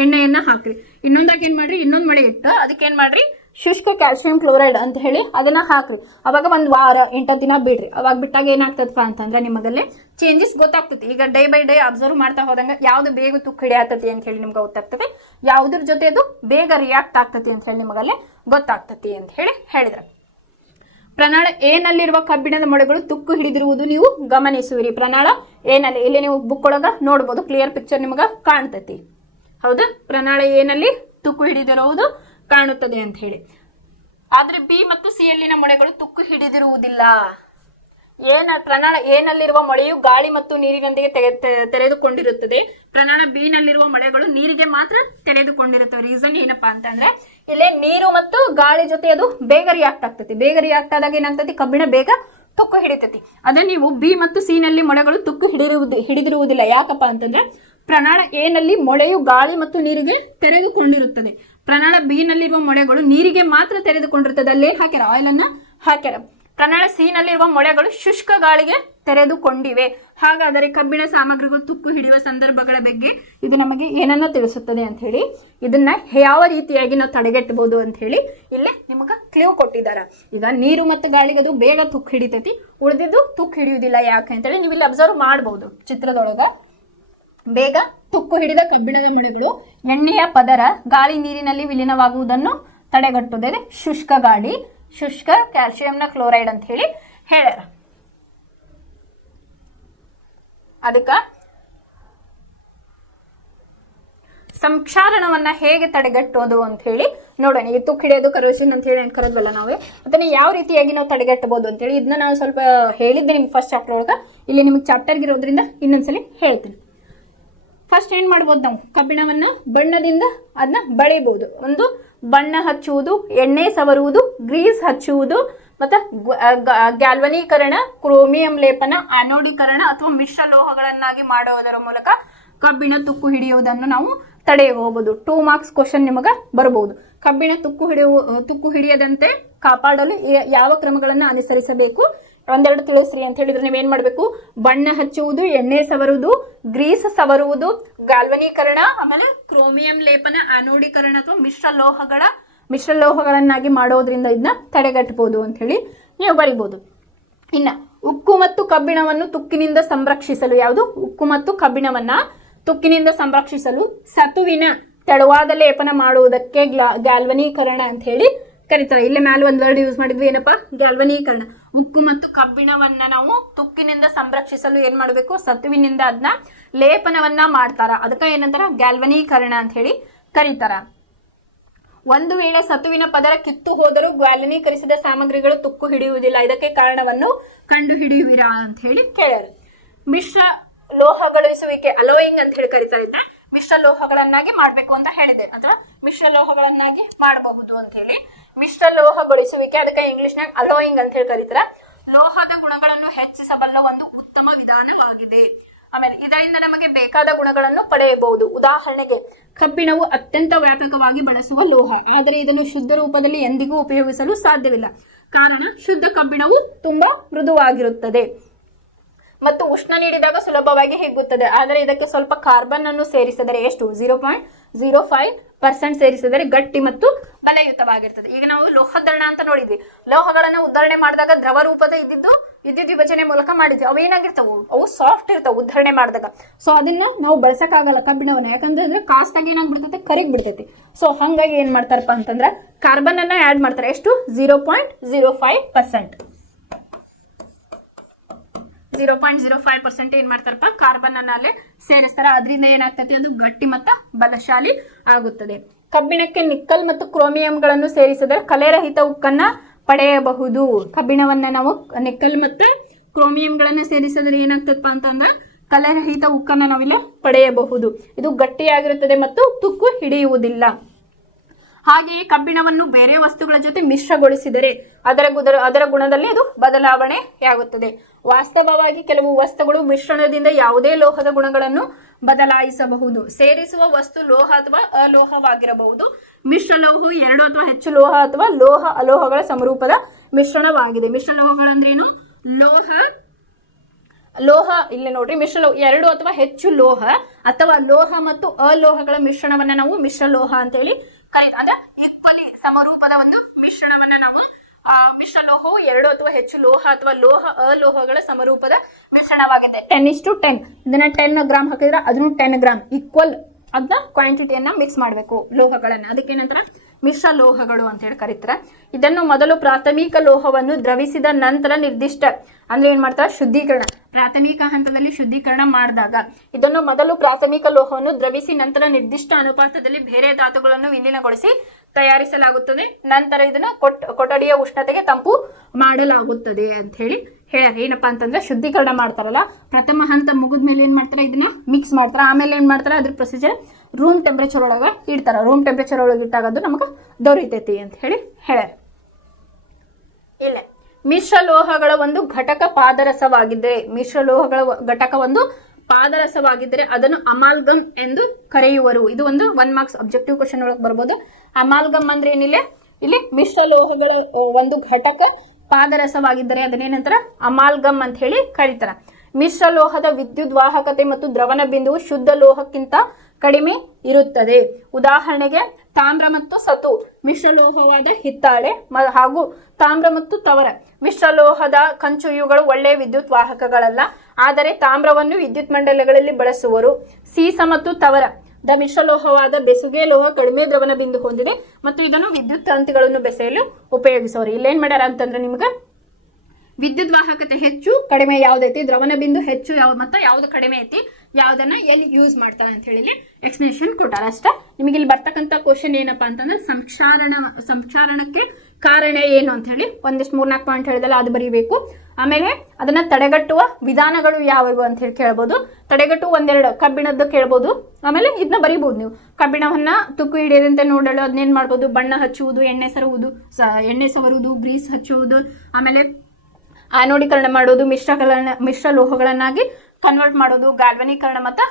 ಎಣ್ಣೆಯನ್ನ ಹಾಕ್ರಿ. ಇನ್ನೊಂದಾಗ ಏನ್ ಮಾಡ್ರಿ ಇನ್ನೊಂದ್ ಮೊಳೆ ಇಟ್ಟು ಅದಕ್ಕೆ ಏನ್ ಮಾಡ್ರಿ ಶುಷ್ಕ ಕ್ಯಾಲ್ಸಿಯಂ ಕ್ಲೋರೈಡ್ ಅಂತ ಹೇಳಿ ಅದನ್ನ ಹಾಕ್ರಿ. ಅವಾಗ 1 ವಾರ 8 ದಿನ ಬಿಡ್ರಿ. ಅವಾಗ ಬಿಟ್ಟಾಗ ಏನಾಗ್ತದಪ್ಪ ಅಂತಂದ್ರೆ ನಿಮಗಲ್ಲೇ ಚೇಂಜಸ್ ಗೊತ್ತಾಗ್ತದೆ. ಈಗ ಡೇ ಬೈ ಡೇ ಅಬ್ಸರ್ವ್ ಮಾಡ್ತಾ ಹೋದಂಗ ಯಾವ್ದು ಬೇಗ ತುಕ್ಕು ಹಿಡಿಯತತಿ ಅಂತ ಹೇಳಿ ನಿಮ್ಗೆ ಗೊತ್ತಾಗ್ತದೆ, ಯಾವ್ದ್ರ ಜೊತೆ ಅದು ಬೇಗ ರಿಯಾಕ್ಟ್ ಆಗ್ತತಿ ಅಂತ ಹೇಳಿ ನಿಮಗಲ್ಲೇ ಗೊತ್ತಾಗ್ತತಿ ಅಂತ ಹೇಳಿ ಹೇಳಿದ್ರೆ. ಪ್ರಣಾಳ ಎ ನಲ್ಲಿರುವ ಕಬ್ಬಿಣದ ಮೊಳೆಗಳು ತುಕ್ಕು ಹಿಡಿದಿರುವುದು ನೀವು ಗಮನಿಸುವಿರಿ. ಪ್ರಣಾಳ ಎ ನಲ್ಲಿ ಇಲ್ಲಿ ನೀವು ಬುಕ್ ಒಳಗ ನೋಡ್ಬೋದು, ಕ್ಲಿಯರ್ ಪಿಕ್ಚರ್ ನಿಮಗ ಕಾಣ್ತತಿ. ಹೌದಾ, ಪ್ರಣಾಳ ಎ ನಲ್ಲಿ ತುಕ್ಕು ಹಿಡಿದಿರುವುದು ಕಾಣುತ್ತದೆ ಅಂತ ಹೇಳಿ. ಆದ್ರೆ ಬಿ ಮತ್ತು ಸಿ ಯಲ್ಲಿನ ಮೊಳೆಗಳು ತುಕ್ಕು ಹಿಡಿದಿರುವುದಿಲ್ಲ. ಪ್ರಣಾಳ ಎ ನಲ್ಲಿರುವ ಮೊಳೆಯು ಗಾಳಿ ಮತ್ತು ನೀರಿನೊಂದಿಗೆ ತೆರೆದುಕೊಂಡಿರುತ್ತದೆ. ಪ್ರಣಾಳ ಬಿ ನಲ್ಲಿರುವ ಮೊಳೆಗಳು ನೀರಿಗೆ ಮಾತ್ರ ತೆರೆದುಕೊಂಡಿರುತ್ತವೆ. ರೀಸನ್ ಏನಪ್ಪಾ ಅಂತಂದ್ರೆ ಇಲ್ಲಿ ನೀರು ಮತ್ತು ಗಾಳಿ ಜೊತೆ ಅದು ಬೇಗ ರಿಯಾಕ್ಟ್ ಆಗ್ತತಿ. ಬೇಗ ರಿಯಾಕ್ಟ್ ಆದಾಗ ಏನಾಗ್ತತಿ, ಕಬ್ಬಿಣ ಬೇಗ ತುಕ್ಕು ಹಿಡಿತತಿ. ಅದೇ ನೀವು ಬಿ ಮತ್ತು ಸಿ ನಲ್ಲಿ ಮೊಳೆಗಳು ತುಕ್ಕು ಹಿಡಿದಿರುವುದಿಲ್ಲ. ಯಾಕಪ್ಪ ಅಂತಂದ್ರೆ ಪ್ರಣಾಳ ಎ ನಲ್ಲಿ ಮೊಳೆಯು ಗಾಳಿ ಮತ್ತು ನೀರಿಗೆ ತೆರೆದುಕೊಂಡಿರುತ್ತದೆ. ಪ್ರಣಾಳ ಬಿ ನಲ್ಲಿರುವ ಮೊಳೆಗಳು ನೀರಿಗೆ ಮಾತ್ರ ತೆರೆದುಕೊಂಡಿರುತ್ತದೆ. ಅಲ್ಲಿ ಹಾಕ್ಯಾರ, ಆಯಿಲ್ ಅನ್ನ ಹಾಕ್ಯಾರ. ಪ್ರಣಾಳ ಸಿ ನಲ್ಲಿರುವ ಮೊಳೆಗಳು ಶುಷ್ಕ ಗಾಳಿಗೆ ತೆರೆದುಕೊಂಡಿವೆ. ಹಾಗಾದರೆ ಕಬ್ಬಿಣ ಸಾಮಗ್ರಿಗಳು ತುಕ್ಕು ಹಿಡಿಯುವ ಸಂದರ್ಭಗಳ ಬಗ್ಗೆ ಇದು ನಮಗೆ ಏನನ್ನ ತಿಳಿಸುತ್ತದೆ ಅಂತ ಹೇಳಿ, ಇದನ್ನ ಯಾವ ರೀತಿಯಾಗಿ ನಾವು ತಡೆಗಟ್ಟಬಹುದು ಅಂತ ಹೇಳಿ ಇಲ್ಲೇ ನಿಮಗೆ ಕ್ಲೂ ಕೊಟ್ಟಿದ್ದಾರೆ. ಈಗ ನೀರು ಮತ್ತು ಗಾಳಿಗೆ ಅದು ಬೇಗ ತುಕ್ಕು ಹಿಡಿತೈತಿ, ಉಳಿದಿದ್ದು ತುಕ್ಕು ಹಿಡಿಯುವುದಿಲ್ಲ. ಯಾಕೆ ಅಂತೇಳಿ ನೀವು ಇಲ್ಲಿ ಅಬ್ಸರ್ವ್ ಮಾಡಬಹುದು ಚಿತ್ರದೊಳಗ. ಬೇಗ ತುಕ್ಕು ಹಿಡಿದ ಕಬ್ಬಿಣದ ಮೊಳೆಗಳು ಎಣ್ಣೆಯ ಪದರ ಗಾಳಿ ನೀರಿನಲ್ಲಿ ವಿಲೀನವಾಗುವುದನ್ನು ತಡೆಗಟ್ಟುತ್ತದೆ ಶುಷ್ಕ ಗಾಳಿ, ಶುಷ್ಕ ಕ್ಯಾಲ್ಸಿಯಂನ ಕ್ಲೋರೈಡ್ ಅಂತ ಹೇಳಿ ಹೇಳ್ಯಾರ. ಅದಕ್ಕ ಸಂಕ್ಷಾರಣವನ್ನ ಹೇಗೆ ತಡೆಗಟ್ಟೋದು ಅಂತ ಹೇಳಿ ನೋಡೋಣ. ಈ ತುಕ್ಕು ಹಿಡಿಯೋದು ಕರೋಷನ್ ಅಂತ ಹೇಳಿ ಕರೆದ್ವಲ್ಲ ನಾವೇ, ಅದನ್ನ ಯಾವ ರೀತಿಯಾಗಿ ನಾವು ತಡೆಗಟ್ಟಬಹುದು ಅಂತ ಹೇಳಿ ಇದನ್ನ ನಾನು ಸ್ವಲ್ಪ ಹೇಳಿದ್ದೆ ನಿಮ್ಗೆ ಫಸ್ಟ್ ಚಾಪ್ಟರ್ ಒಳಗ. ಇಲ್ಲಿ ನಿಮ್ಗೆ ಚಾಪ್ಟರ್ಗೆ ಇರೋದ್ರಿಂದ ಇನ್ನೊಂದ್ಸಲಿ ಹೇಳ್ತೀನಿ. ಫಸ್ಟ್ ಏನ್ ಮಾಡ್ಬೋದು, ನಾವು ಕಬ್ಬಿಣವನ್ನ ಬಣ್ಣದಿಂದ ಅದನ್ನ ಬಳಿಬಹುದು. ಒಂದು ಬಣ್ಣ ಹಚ್ಚುವುದು, ಎಣ್ಣೆ ಸವರುವುದು, ಗ್ರೀಸ್ ಹಚ್ಚುವುದು, ಮತ್ತೆ ಗ್ಯಾಲ್ವನೀಕರಣ, ಕ್ರೋಮಿಯಂ ಲೇಪನ, ಆನೋಡೀಕರಣ ಅಥವಾ ಮಿಶ್ರ ಲೋಹಗಳನ್ನಾಗಿ ಮಾಡುವುದರ ಮೂಲಕ ಕಬ್ಬಿಣ ತುಕ್ಕು ಹಿಡಿಯುವುದನ್ನು ನಾವು ತಡೆಯಬಹುದು. 2 ಮಾರ್ಕ್ಸ್ ಕ್ವಶನ್ ನಿಮಗೆ ಬರಬಹುದು. ಕಬ್ಬಿಣ ತುಕ್ಕು ಹಿಡಿಯದಂತೆ ಕಾಪಾಡಲು ಯಾವ ಕ್ರಮಗಳನ್ನು ಅನುಸರಿಸಬೇಕು ಒಂದೆರಡು ತಿಳಿಸ್ರಿ ಅಂತ ಹೇಳಿದ್ರೆ ನೀವೇನ್ ಮಾಡಬೇಕು, ಬಣ್ಣ ಹಚ್ಚುವುದು, ಎಣ್ಣೆ ಸವರುವುದು, ಗ್ರೀಸ್ ಸವರುವುದು, ಗಾಲ್ವನೀಕರಣ, ಆಮೇಲೆ ಕ್ರೋಮಿಯಂ ಲೇಪನ, ಆನೋಡೀಕರಣ ಅಥವಾ ಮಿಶ್ರ ಲೋಹಗಳನ್ನಾಗಿ ಮಾಡೋದ್ರಿಂದ ಇದನ್ನ ತಡೆಗಟ್ಟಬಹುದು ಅಂತ ಹೇಳಿ ನೀವು ಬರಿಬಹುದು. ಇನ್ನ ಉಕ್ಕು ಮತ್ತು ಕಬ್ಬಿಣವನ್ನು ತುಕ್ಕಿನಿಂದ ಸಂರಕ್ಷಿಸಲು, ಯಾವುದು ಉಕ್ಕು ಮತ್ತು ಕಬ್ಬಿಣವನ್ನ ತುಕ್ಕಿನಿಂದ ಸಂರಕ್ಷಿಸಲು ಸತುವಿನ ತೆಳುವಾದ ಲೇಪನ ಮಾಡುವುದಕ್ಕೆ ಗ್ಯಾಲ್ವನೀಕರಣ ಅಂತ ಹೇಳಿ ಕರೀತಾರೆ. ಇಲ್ಲಿ ಮೇಲೆ ಒಂದು ವರ್ಡ್ ಯೂಸ್ ಮಾಡಿದ್ವಿ, ಏನಪ್ಪಾ, ಗ್ಯಾಲ್ವನೀಕರಣ. ಉಕ್ಕು ಮತ್ತು ಕಬ್ಬಿಣವನ್ನ ನಾವು ತುಕ್ಕಿನಿಂದ ಸಂರಕ್ಷಿಸಲು ಏನ್ ಮಾಡಬೇಕು, ಸತುವಿನಿಂದ ಅದನ್ನ ಲೇಪನವನ್ನ ಮಾಡ್ತಾರ. ಅದಕ್ಕೆ ಏನಂತಾರ, ಗ್ಯಾಲ್ವನೀಕರಣ ಅಂತ ಹೇಳಿ ಕರೀತಾರ. ಒಂದು ವೇಳೆ ಸತುವಿನ ಪದರ ಕಿತ್ತು ಹೋದರೂ ಗ್ಯಾಲ್ವನೀಕರಿಸಿದ ಸಾಮಗ್ರಿಗಳು ತುಕ್ಕು ಹಿಡಿಯುವುದಿಲ್ಲ. ಇದಕ್ಕೆ ಕಾರಣವನ್ನು ಕಂಡು ಹಿಡಿಯುವಿರಾ ಅಂತ ಹೇಳಿ ಕೇಳ್ಯಾರ. ಮಿಶ್ರ ಲೋಹಗೊಳಿಸುವಿಕೆ, ಅಲೋಯಿಂಗ್ ಅಂತ ಹೇಳಿ ಕರಿತಾ ಇದ್ದ, ಮಿಶ್ರ ಲೋಹಗಳನ್ನಾಗಿ ಮಾಡ್ಬೇಕು ಅಂತ ಹೇಳಿದೆ, ಅಥವಾ ಮಿಶ್ರ ಲೋಹಗಳನ್ನಾಗಿ ಮಾಡಬಹುದು ಅಂತ ಹೇಳಿ. ಮಿಶ್ರ ಲೋಹಗೊಳಿಸುವಿಕೆ, ಅದಕ್ಕೆ ಇಂಗ್ಲಿಷ್ನಾಗ ಅಲೋಯಿಂಗ್ ಅಂತ ಹೇಳಿ ಕರೀತಾರ. ಲೋಹದ ಗುಣಗಳನ್ನು ಹೆಚ್ಚಿಸಬಲ್ಲ ಒಂದು ಉತ್ತಮ ವಿಧಾನವಾಗಿದೆ. ಆಮೇಲೆ ಇದರಿಂದ ನಮಗೆ ಬೇಕಾದ ಗುಣಗಳನ್ನು ಪಡೆಯಬಹುದು. ಉದಾಹರಣೆಗೆ, ಕಬ್ಬಿಣವು ಅತ್ಯಂತ ವ್ಯಾಪಕವಾಗಿ ಬಳಸುವ ಲೋಹ, ಆದರೆ ಇದನ್ನು ಶುದ್ಧ ರೂಪದಲ್ಲಿ ಎಂದಿಗೂ ಉಪಯೋಗಿಸಲು ಸಾಧ್ಯವಿಲ್ಲ. ಕಾರಣ, ಶುದ್ಧ ಕಬ್ಬಿಣವು ತುಂಬಾ ಮೃದುವಾಗಿರುತ್ತದೆ ಮತ್ತು ಉಷ್ಣ ನೀಡಿದಾಗ ಸುಲಭವಾಗಿ ಹಿಗ್ಗುತ್ತದೆ. ಆದರೆ ಇದಕ್ಕೆ ಸ್ವಲ್ಪ ಕಾರ್ಬನ್ ಅನ್ನು ಸೇರಿಸಿದರೆ, ಎಷ್ಟು, 0.05% ಸೇರಿಸಿದರೆ ಗಟ್ಟಿ ಮತ್ತು ಬಲಯುತವಾಗಿರ್ತದೆ. ಈಗ ನಾವು ಲೋಹದರ್ಣ ಅಂತ ನೋಡಿದ್ವಿ. ಲೋಹಗಳನ್ನ ಉದ್ಧರಣೆ ಮಾಡಿದಾಗ ದ್ರವ ರೂಪದ ವಿದ್ಯುತ್ ವಿಭಜನೆ ಮೂಲಕ ಮಾಡಿದ್ವಿ. ಅವು ಏನಾಗಿರ್ತಾವು, ಅವು ಸಾಫ್ಟ್ ಇರ್ತಾವೆ ಉದ್ಧರಣೆ ಮಾಡಿದಾಗ. ಸೊ ಅದನ್ನ ನಾವು ಬಳಸಕ್ಕಾಗಲ್ಲ ಕಬ್ಬಿಣವನ್ನ, ಯಾಕಂದ್ರೆ ಕಾಸ್ಟ್ ಆಗಿ ಏನಾಗ್ಬಿಡ್ತೈತೆ, ಕರಿಗ್ ಬಿಡ್ತೈತಿ. ಸೊ ಹಂಗಾಗಿ ಏನ್ ಮಾಡ್ತಾರಪ್ಪ ಅಂತಂದ್ರೆ ಕಾರ್ಬನ್ ಅನ್ನ ಆಡ್ ಮಾಡ್ತಾರೆ. ಎಷ್ಟು, 0.05%. 0.05% ಏನ್ ಮಾಡ್ತಾರಪ್ಪ, ಕಾರ್ಬನ್ ಅನ್ನ ಅಲ್ಲೇ ಸೇರಿಸ್ತಾರ. ಅದರಿಂದ ಏನಾಗ್ತದೆ, ಅದು ಗಟ್ಟಿ ಮತ್ತು ಬಲಶಾಲಿ ಆಗುತ್ತದೆ. ಕಬ್ಬಿಣಕ್ಕೆ ನಿಕ್ಕಲ್ ಮತ್ತು ಕ್ರೋಮಿಯಂಗಳನ್ನು ಸೇರಿಸಿದರೆ ಕಲೆರಹಿತ ಉಕ್ಕನ್ನ ಪಡೆಯಬಹುದು. ಕಬ್ಬಿಣವನ್ನ ನಾವು ನಿಕ್ಕಲ್ ಮತ್ತು ಕ್ರೋಮಿಯಂಗಳನ್ನು ಸೇರಿಸಿದ್ರೆ ಏನಾಗ್ತದಪ್ಪ ಅಂತಂದ್ರೆ ಕಲೆರಹಿತ ಉಕ್ಕನ್ನು ನಾವಿಲ್ಲಿ ಪಡೆಯಬಹುದು. ಇದು ಗಟ್ಟಿಯಾಗಿರುತ್ತದೆ ಮತ್ತು ತುಕ್ಕು ಹಿಡಿಯುವುದಿಲ್ಲ. ಹಾಗೆಯೇ ಕಬ್ಬಿಣವನ್ನು ಬೇರೆ ವಸ್ತುಗಳ ಜೊತೆ ಮಿಶ್ರಗೊಳಿಸಿದರೆ ಅದರ ಗುಣದಲ್ಲಿ ಅದು ಬದಲಾವಣೆಯಾಗುತ್ತದೆ. ವಾಸ್ತವವಾಗಿ ಕೆಲವು ವಸ್ತುಗಳು ಮಿಶ್ರಣದಿಂದ ಯಾವುದೇ ಲೋಹದ ಗುಣಗಳನ್ನು ಬದಲಾಯಿಸಬಹುದು. ಸೇರಿಸುವ ವಸ್ತು ಲೋಹ ಅಥವಾ ಅಲೋಹವಾಗಿರಬಹುದು. ಮಿಶ್ರಲೋಹವು 2 ಅಥವಾ ಹೆಚ್ಚು ಲೋಹ ಅಥವಾ ಲೋಹ ಅಲೋಹಗಳ ಸಮರೂಪದ ಮಿಶ್ರಣವಾಗಿದೆ. ಮಿಶ್ರಲೋಹಗಳಂದ್ರೇನು? ಲೋಹ ಇಲ್ಲಿ ನೋಡ್ರಿ, 2 ಅಥವಾ ಹೆಚ್ಚು ಲೋಹ ಅಥವಾ ಲೋಹ ಮತ್ತು ಅಲೋಹಗಳ ಮಿಶ್ರಣವನ್ನ ನಾವು ಮಿಶ್ರಲೋಹ ಅಂತೇಳಿ ಕರೀತಾರೆ. ಈಕ್ವಲಿ ಸಮರೂಪದ ಒಂದು ಮಿಶ್ರಣವನ್ನ ನಾವು ಮಿಶ್ರಲೋಹವು 2 ಅಥವಾ ಹೆಚ್ಚು ಲೋಹ ಅಥವಾ ಲೋಹ ಅಲೋಹಗಳ ಸಮರೂಪದ ಮಿಶ್ರಣವಾಗಿದೆ. 10:10 ಇದನ್ನ 10 ಗ್ರಾಮ್ ಹಾಕಿದ್ರೆ ಅದನ್ನು 10 ಗ್ರಾಮ್ ಈಕ್ವಲ್ ಅದನ್ನ ಕ್ವಾಂಟಿಟಿಯನ್ನ ಮಿಕ್ಸ್ ಮಾಡಬೇಕು ಲೋಹಗಳನ್ನ. ಅದಕ್ಕೇನಂತರ ಮಿಶ್ರ ಲೋಹಗಳು ಅಂತ ಹೇಳಿ ಕರೀತಾರೆ. ಇದನ್ನು ಮೊದಲು ಪ್ರಾಥಮಿಕ ಲೋಹವನ್ನು ದ್ರವಿಸಿದ ನಂತರ ನಿರ್ದಿಷ್ಟ ಅಂದ್ರೆ ಏನ್ ಮಾಡ್ತಾರೆ, ಶುದ್ಧೀಕರಣ, ಪ್ರಾಥಮಿಕ ಹಂತದಲ್ಲಿ ಶುದ್ಧೀಕರಣ ಮಾಡಿದಾಗ ಇದನ್ನು ಮೊದಲು ಪ್ರಾಥಮಿಕ ಲೋಹವನ್ನು ದ್ರವಿಸಿ ನಂತರ ನಿರ್ದಿಷ್ಟ ಅನುಪಾತದಲ್ಲಿ ಬೇರೆ ಧಾತುಗಳನ್ನು ವಿಲೀನಗೊಳಿಸಿ ತಯಾರಿಸಲಾಗುತ್ತದೆ. ನಂತರ ಇದನ್ನ ಕೊಠಡಿಯ ಉಷ್ಣತೆಗೆ ತಂಪು ಮಾಡಲಾಗುತ್ತದೆ ಅಂತ ಹೇಳಿ ಏನಪ್ಪಾ ಅಂತಂದ್ರೆ ಶುದ್ಧೀಕರಣ ಮಾಡ್ತಾರಲ್ಲ, ಪ್ರಥಮ ಹಂತ ಮುಗಿದ್ಮೇಲೆ ಏನ್ ಮಾಡ್ತಾರೆ, ಇದನ್ನ ಮಿಕ್ಸ್ ಮಾಡ್ತಾರೆ. ಆಮೇಲೆ ಏನ್ ಮಾಡ್ತಾರೆ, ಅದ್ರ ಪ್ರೊಸೀಜರ್ ರೂಮ್ ಟೆಂಪರೇಚರ್ ಒಳಗೆ ಇಡ್ತಾರ. ರೂಮ್ ಟೆಂಪರೇಚರ್ ಒಳಗೆ ಇಟ್ಟಾಗ ಅದು ನಮಗೆ ದೊರೀತೈತಿ ಅಂತ ಹೇಳಿ ಹೇಳ್ಯಾರ. ಇಲ್ಲ, ಮಿಶ್ರಲೋಹಗಳ ಒಂದು ಘಟಕ ಪಾದರಸವಾಗಿದ್ದರೆ, ಮಿಶ್ರಲೋಹಗಳ ಘಟಕ ಒಂದು ಪಾದರಸವಾಗಿದ್ದರೆ ಅದನ್ನು ಅಮಾಲ್ಗಮ್ ಎಂದು ಕರೆಯುವರು. ಇದು ಒಂದು 1 ಮಾರ್ಕ್ಸ್ ಅಬ್ಜೆಕ್ಟಿವ್ ಕ್ವಶನ್ ಒಳಗೆ ಬರ್ಬೋದು. ಅಮಾಲ್ಗಮ್ ಅಂದ್ರೆ ಏನಿಲ್ಲ, ಇಲ್ಲಿ ಮಿಶ್ರಲೋಹಗಳ ಒಂದು ಘಟಕ ಪಾದರಸವಾಗಿದ್ದರೆ ಅದನ್ನೇನಂತಾರ, ಅಮಾಲ್ಗಮ್ ಅಂತ ಹೇಳಿ ಕರೀತಾರ. ಮಿಶ್ರಲೋಹದ ವಿದ್ಯುತ್ ವಾಹಕತೆ ಮತ್ತು ದ್ರವಣ ಬಿಂದುವು ಶುದ್ಧ ಲೋಹಕ್ಕಿಂತ ಕಡಿಮೆ ಇರುತ್ತದೆ. ಉದಾಹರಣೆಗೆ ತಾಮ್ರ ಮತ್ತು ಸತು ಮಿಶ್ರಲೋಹವಾದ ಹಿತ್ತಾಳೆ ಹಾಗೂ ತಾಮ್ರ ಮತ್ತು ತವರ ಮಿಶ್ರಲೋಹದ ಕಂಚು ಇವುಗಳು ಒಳ್ಳೆಯ ವಿದ್ಯುತ್ ವಾಹಕಗಳಲ್ಲ, ಆದರೆ ತಾಮ್ರವನ್ನು ವಿದ್ಯುತ್ ಮಂಡಲಗಳಲ್ಲಿ ಬಳಸುವರು. ಸೀಸ ಮತ್ತು ತವರ ಮಿಶ್ರಲೋಹವಾದ ಬೆಸುಗೆ ಲೋಹ ಕಡಿಮೆ ದ್ರವಣ ಬಿಂದು ಹೊಂದಿದೆ ಮತ್ತು ಇದನ್ನು ವಿದ್ಯುತ್ ತಂತಿಗಳನ್ನು ಬೆಸೆಯಲು ಉಪಯೋಗಿಸೋರು. ಇಲ್ಲೇನ್ ಮಾಡ್ಯಾರ ಅಂತಂದ್ರೆ ನಿಮ್ಗೆ ವಿದ್ಯುತ್ ವಾಹಕತೆ ಹೆಚ್ಚು ಕಡಿಮೆ ಯಾವ್ದೈತಿ, ದ್ರವಣ ಬಿಂದು ಹೆಚ್ಚು ಮತ್ತು ಯಾವ್ದು ಕಡಿಮೆ ಐತಿ, ಯಾವ್ದನ್ನ ಎಲ್ಲಿ ಯೂಸ್ ಮಾಡ್ತಾರೆ ಅಂತ ಹೇಳಿ ಎಕ್ಸ್ಪ್ಲನೇಷನ್ ಕೊಟ್ಟಾರ ಅಷ್ಟ. ನಿಮಗೆ ಇಲ್ಲಿ ಬರ್ತಕ್ಕಂಥ ಕ್ವಶನ್ ಏನಪ್ಪಾ ಅಂತಂದ್ರೆ ಸಂಕ್ಷಾರಣಕ್ಕೆ ಕಾರಣ ಏನು ಅಂತ ಹೇಳಿ ಒಂದಿಷ್ಟು 3-4 ಪಾಯಿಂಟ್ ಹೇಳಿದಲ್ಲ ಅದು ಬರೀಬೇಕು. ಆಮೇಲೆ ಅದನ್ನ ತಡೆಗಟ್ಟುವ ವಿಧಾನಗಳು ಯಾವುವು ಅಂತ ಹೇಳಿ ಕೇಳ್ಬೋದು. ತಡೆಗಟ್ಟುವ 1-2 ಕಬ್ಬಿಣದ್ದು ಕೇಳ್ಬೋದು. ಆಮೇಲೆ ಇದನ್ನ ಬರೀಬಹುದು ನೀವು. ಕಬ್ಬಿಣವನ್ನ ತುಕ್ಕು ಹಿಡಿಯದಂತೆ ನೋಡಲು ಅದನ್ನೇನ್ ಮಾಡ್ಬೋದು, ಬಣ್ಣ ಹಚ್ಚುವುದು, ಎಣ್ಣೆ ಸವರುವುದು, ಗ್ರೀಸ್ ಹಚ್ಚುವುದು, ಆಮೇಲೆ ಆನೋಡೀಕರಣ ಮಾಡೋದು, ಮಿಶ್ರ ಲೋಹಗಳನ್ನಾಗಿ ಕನ್ವರ್ಟ್ ಮಾಡೋದು, ಗ್ಯಾಲ್ವನೀಕರಣ ಮತ್ತು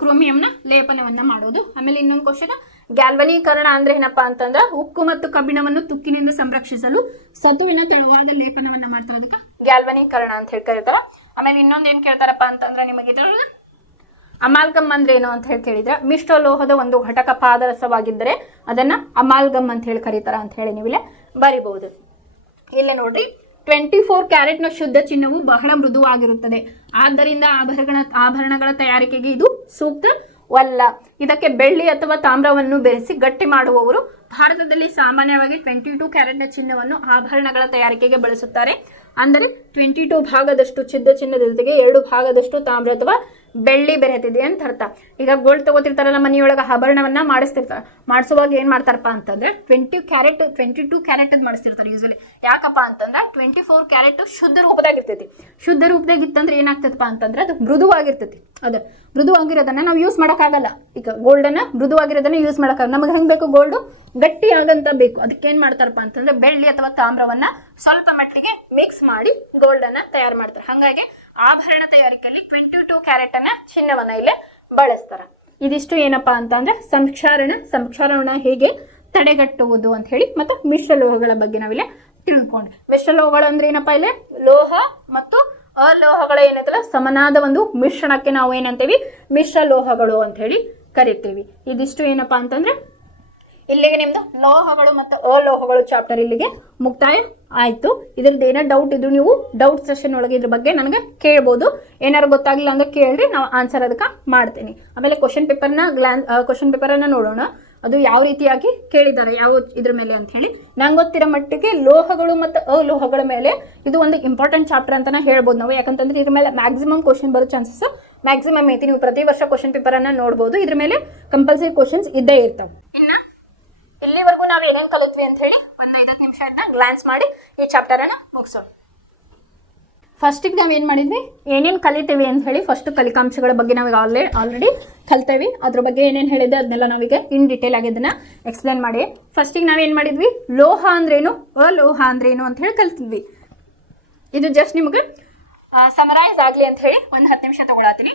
ಕ್ರೋಮಿಯಂನ ಲೇಪನವನ್ನ ಮಾಡೋದು. ಆಮೇಲೆ ಇನ್ನೊಂದು ಕ್ವಶನ್, ಗ್ಯಾಲ್ವನೀಕರಣ ಅಂದ್ರೆ ಏನಪ್ಪಾ ಅಂತಂದ್ರೆ ಉಕ್ಕು ಮತ್ತು ಕಬ್ಬಿಣವನ್ನು ತುಕ್ಕಿನಿಂದ ಸಂರಕ್ಷಿಸಲು ಸತುವಿನ ತೆಳುವಾದ ಲೇಪನವನ್ನ ಮಾಡ್ತಾರೆ, ಅದಕ್ಕೆ ಗ್ಯಾಲ್ವನೀಕರಣ ಅಂತ ಹೇಳಿ ಕರೀತಾರ. ಆಮೇಲೆ ಇನ್ನೊಂದು ಏನ್ ಕೇಳ್ತಾರಪ್ಪ ಅಂತಂದ್ರೆ ನಿಮಗೆ ಅಮಾಲ್ಗಮ್ ಅಂದ್ರೆ ಏನು ಅಂತ ಹೇಳಿ ಕೇಳಿದ್ರೆ, ಮಿಶ್ರ ಲೋಹದ ಒಂದು ಘಟಕ ಪಾದರಸವಾಗಿದ್ದರೆ ಅದನ್ನ ಅಮಾಲ್ಗಮ್ ಅಂತ ಹೇಳಿ ಕರೀತಾರ ಅಂತ ಹೇಳಿ ನೀವಿಲ್ಲಿ ಬರಿಬಹುದು. ಇಲ್ಲೇ ನೋಡ್ರಿ, 24 ಕ್ಯಾರೆಟ್ನ ಶುದ್ಧ ಚಿನ್ನವು ಬಹಳ ಮೃದುವಾಗಿರುತ್ತದೆ, ಆದ್ದರಿಂದ ಆಭರಣಗಳ ತಯಾರಿಕೆಗೆ ಇದು ಸೂಕ್ತವಲ್ಲ. ಇದಕ್ಕೆ ಬೆಳ್ಳಿ ಅಥವಾ ತಾಮ್ರವನ್ನು ಬೆರೆಸಿ ಗಟ್ಟಿ ಮಾಡುವವರು ಭಾರತದಲ್ಲಿ ಸಾಮಾನ್ಯವಾಗಿ 22 ಕ್ಯಾರೆಟ್ನ ಚಿನ್ನವನ್ನು ಆಭರಣಗಳ ತಯಾರಿಕೆಗೆ ಬಳಸುತ್ತಾರೆ. ಅಂದರೆ 22 ಭಾಗದಷ್ಟು ಶುದ್ಧ ಚಿನ್ನದ ಜೊತೆಗೆ 2 ಭಾಗದಷ್ಟು ತಾಮ್ರ ಅಥವಾ ಬೆಳ್ಳಿ ಬೆರೆತಿದೆ ಅಂತ ಅರ್ಥ. ಈಗ ಗೋಲ್ಡ್ ತಗೋತಿರ್ತಾರಲ್ಲ ಮನೆಯೊಳಗೆ ಆಭರಣವನ್ನ ಮಾಡಿಸುವಾಗ ಏನ್ ಮಾಡ್ತಾರಪ್ಪ ಅಂತಂದ್ರೆ 22 ಕ್ಯಾರೆಟ್ ಮಾಡಿಸ್ತಿರ್ತಾರೆ ಯೂಸಲಿ. ಯಾಕಪ್ಪ ಅಂತಂದ್ರೆ 24 ಕ್ಯಾರೆಟ್ ಶುದ್ಧ ರೂಪದಾಗಿರ್ತೈತಿ. ಶುದ್ಧ ರೂಪದಾಗಿತ್ತಂದ್ರೆ ಏನಾಗ್ತದಪ್ಪ ಅಂತಂದ್ರೆ ಅದು ಮೃದುವಾಗಿರ್ತೈತಿ. ಅದು ಮೃದುವಾಗಿರೋದನ್ನ ನಾವು ಯೂಸ್ ಮಾಡೋಕ್ಕಾಗಲ್ಲ. ಈಗ ಗೋಲ್ಡನ್ನ ಮೃದುವಾಗಿರೋದನ್ನ ಯೂಸ್ ಮಾಡೋಕ್ಕಾಗಲ್ಲ. ನಮಗೆ ಹೆಂಗ್ ಬೇಕು, ಗೋಲ್ಡು ಗಟ್ಟಿ ಆಗಂತ ಬೇಕು. ಅದಕ್ಕೆ ಏನ್ ಮಾಡ್ತಾರಪ್ಪ ಅಂತಂದ್ರೆ ಬೆಳ್ಳಿ ಅಥವಾ ತಾಮ್ರವನ್ನ ಸ್ವಲ್ಪ ಮಟ್ಟಿಗೆ ಮಿಕ್ಸ್ ಮಾಡಿ ಗೋಲ್ಡ್ ಅನ್ನ ತಯಾರು ಮಾಡ್ತಾರೆ. ಹಾಗಾಗಿ ಆಭರಣ ತಯಾರಿಕೆಯಲ್ಲಿ 22 ಕ್ಯಾರೆಟ್ ಅನ್ನ ಚಿನ್ನವನ್ನ ಇಲ್ಲೇ ಬಳಸ್ತಾರ. ಇದಿಷ್ಟು ಏನಪ್ಪಾ ಅಂತಂದ್ರೆ ಸಂಕ್ಷಾರಣ ಹೇಗೆ ತಡೆಗಟ್ಟುವುದು ಅಂತ ಹೇಳಿ ಮತ್ತು ಮಿಶ್ರಲೋಹಗಳ ಬಗ್ಗೆ ನಾವಿಲ್ಲಿ ತಿಳ್ಕೊಂಡ್ವಿ. ಮಿಶ್ರಲೋಹಗಳು ಅಂದ್ರೆ ಏನಪ್ಪಾ, ಇಲ್ಲಿ ಲೋಹ ಮತ್ತು ಅಲೋಹಗಳ ಏನಂತಲ್ಲ ಸಮನಾದ ಒಂದು ಮಿಶ್ರಣಕ್ಕೆ ನಾವು ಏನಂತೀವಿ, ಮಿಶ್ರಲೋಹಗಳು ಅಂತ ಹೇಳಿ ಕರಿತೀವಿ. ಇದಿಷ್ಟು ಏನಪ್ಪಾ ಅಂತಂದ್ರೆ ಇಲ್ಲಿಗೆ ನಿಮ್ದು ಲೋಹಗಳು ಮತ್ತು ಅಲೋಹಗಳು ಚಾಪ್ಟರ್ ಇಲ್ಲಿಗೆ ಮುಕ್ತಾಯ ಆಯ್ತು. ಇದ್ರದ್ದು ಏನೋ ಡೌಟ್ ಇದ್ರು ನೀವು ಡೌಟ್ ಸೆಷನ್ ಒಳಗೆ ಇದ್ರ ಬಗ್ಗೆ ನನಗೆ ಕೇಳ್ಬೋದು. ಏನಾರು ಗೊತ್ತಾಗಿಲ್ಲ ಅಂದ್ರೆ ಕೇಳ್ರಿ, ನಾವು ಆನ್ಸರ್ ಅದಕ್ಕೆ ಮಾಡ್ತೀನಿ. ಆಮೇಲೆ ಕ್ವಶನ್ ಪೇಪರನ್ನ ನೋಡೋಣ, ಅದು ಯಾವ ರೀತಿಯಾಗಿ ಕೇಳಿದ್ದಾರೆ ಯಾವ ಇದ್ರ ಮೇಲೆ ಅಂತ ಹೇಳಿ. ನಂಗೆ ಗೊತ್ತಿರೋ ಮಟ್ಟಿಗೆ ಲೋಹಗಳು ಮತ್ತು ಅಲೋಹಗಳ ಮೇಲೆ ಇದು ಒಂದು ಇಂಪಾರ್ಟೆಂಟ್ ಚಾಪ್ಟರ್ ಅಂತಾನೆ ಹೇಳ್ಬೋದು ನಾವು. ಯಾಕಂತಂದ್ರೆ ಇದ್ರ ಮೇಲೆ ಮ್ಯಾಕ್ಸಿಮಮ್ ಕ್ವಶನ್ ಬರೋ ಚಾನ್ಸಸ್ ಮ್ಯಾಕ್ಸಿಮಮ್ ಐತಿ. ನೀವು ಪ್ರತಿ ವರ್ಷ ಕ್ವಶನ್ ಪೇಪರನ್ನ ನೋಡ್ಬೋದು. ಇದ್ರ ಮೇಲೆ ಕಂಪಲ್ಸರಿ ಕ್ವಶನ್ಸ್ ಇದ್ದೇ ಇರ್ತಾವೆ. ಇಲ್ಲಿವರೆಗೂ ನಾವು ಏನೇನು ಕಲಿತ್ವಿ ಅಂತ ಹೇಳಿ 1-5 ನಿಮಿಷ ಗ್ಲಾನ್ಸ್ ಮಾಡಿ ಈ ಚಾಪ್ಟರ್ ಅನ್ನ ಮುಗಿಸೋಣ. ಫಸ್ಟಿಗೆ ನಾವು ಏನು ಮಾಡಿದ್ವಿ, ಏನೇನು ಕಲಿತೇವೆ ಅಂತ ಹೇಳಿ ಫಸ್ಟ್ ಕಲಿಕಾಂಶಗಳ ಬಗ್ಗೆ ನಾವು ಆಲ್ರೆಡಿ ಕಲ್ತೇವೆ. ಅದ್ರ ಬಗ್ಗೆ ಏನೇನು ಹೇಳಿದೆ ಅದನ್ನೆಲ್ಲ ನಾವೀಗ ಇನ್ ಡೀಟೇಲ್ ಆಗಿ ಇದನ್ನು ಎಕ್ಸ್ಪ್ಲೇನ್ ಮಾಡಿ. ಫಸ್ಟಿಗೆ ನಾವೇನು ಮಾಡಿದ್ವಿ, ಲೋಹ ಅಂದ್ರೇನು, ಅಲೋಹ ಅಂದ್ರೇನು ಅಂತ ಹೇಳಿ ಕಲ್ತಿದ್ವಿ. ಇದು ಜಸ್ಟ್ ನಿಮಗೆ ಸಮರೈಸ್ ಆಗಲಿ ಅಂತ ಹೇಳಿ ಒಂದು 10 ನಿಮಿಷ ತಗೊಳತ್ತೀನಿ.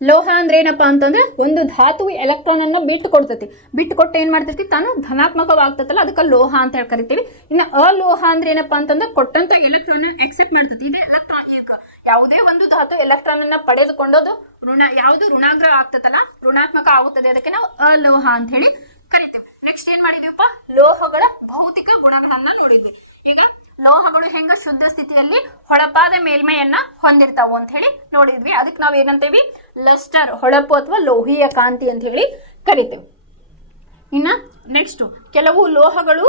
ಲೋಹ ಅಂದ್ರೆ ಏನಪ್ಪ ಅಂತಂದ್ರೆ ಒಂದು ಧಾತು ಎಲೆಕ್ಟ್ರಾನ್ ಅನ್ನ ಬಿಟ್ಟು ಕೊಡ್ತೈತಿ, ಬಿಟ್ಟು ಕೊಟ್ಟು ಏನ್ ಮಾಡ್ತೈತಿ, ತಾನು ಧನಾತ್ಮಕವಾಗ್ತೈತಲ್ಲ, ಅದಕ್ಕೆ ಲೋಹ ಅಂತ ಹೇಳಿ ಕರಿತೀವಿ. ಇನ್ನು ಅಲೋಹ ಅಂದ್ರೆ ಏನಪ್ಪಾ ಅಂತಂದ್ರೆ ಕೊಟ್ಟಂತ ಎಲೆಕ್ಟ್ರಾನ್ ಎಕ್ಸೆಪ್ಟ್ ಮಾಡ್ತೈತಿ. ಇದು ಎಲೆಕ್ಟ್ರಾನಿಕ್, ಯಾವುದೇ ಒಂದು ಧಾತು ಎಲೆಕ್ಟ್ರಾನ್ ಅನ್ನ ಪಡೆದುಕೊಂಡೋದು ಯಾವುದು ಋಣಾಗ್ರ ಆಗ್ತದಲ್ಲ, ಋಣಾತ್ಮಕ ಆಗುತ್ತದೆ, ಅದಕ್ಕೆ ನಾವು ಅಲೋಹ ಅಂತ ಹೇಳಿ ಕರಿತೀವಿ. ನೆಕ್ಸ್ಟ್ ಏನ್ ಮಾಡಿದೀವಪ್ಪ, ಲೋಹಗಳ ಭೌತಿಕ ಗುಣಗಳನ್ನ ನೋಡಿದ್ವಿ. ಈಗ ಲೋಹಗಳು ಹೆಂಗ ಶುದ್ಧ ಸ್ಥಿತಿಯಲ್ಲಿ ಹೊಳಪಾದ ಮೇಲ್ಮೈಯನ್ನ ಹೊಂದಿರ್ತಾವು ಅಂತ ಹೇಳಿ ನೋಡಿದ್ವಿ. ಅದಕ್ಕೆ ನಾವು ಏನಂತೇವಿ, ಲಸ್ಟರ್, ಹೊಳಪು ಅಥವಾ ಲೋಹೀಯ ಕಾಂತಿ ಅಂತ ಹೇಳಿ ಕರಿತೇವೆ. ಇನ್ನ ನೆಕ್ಸ್ಟ್ ಕೆಲವು ಲೋಹಗಳು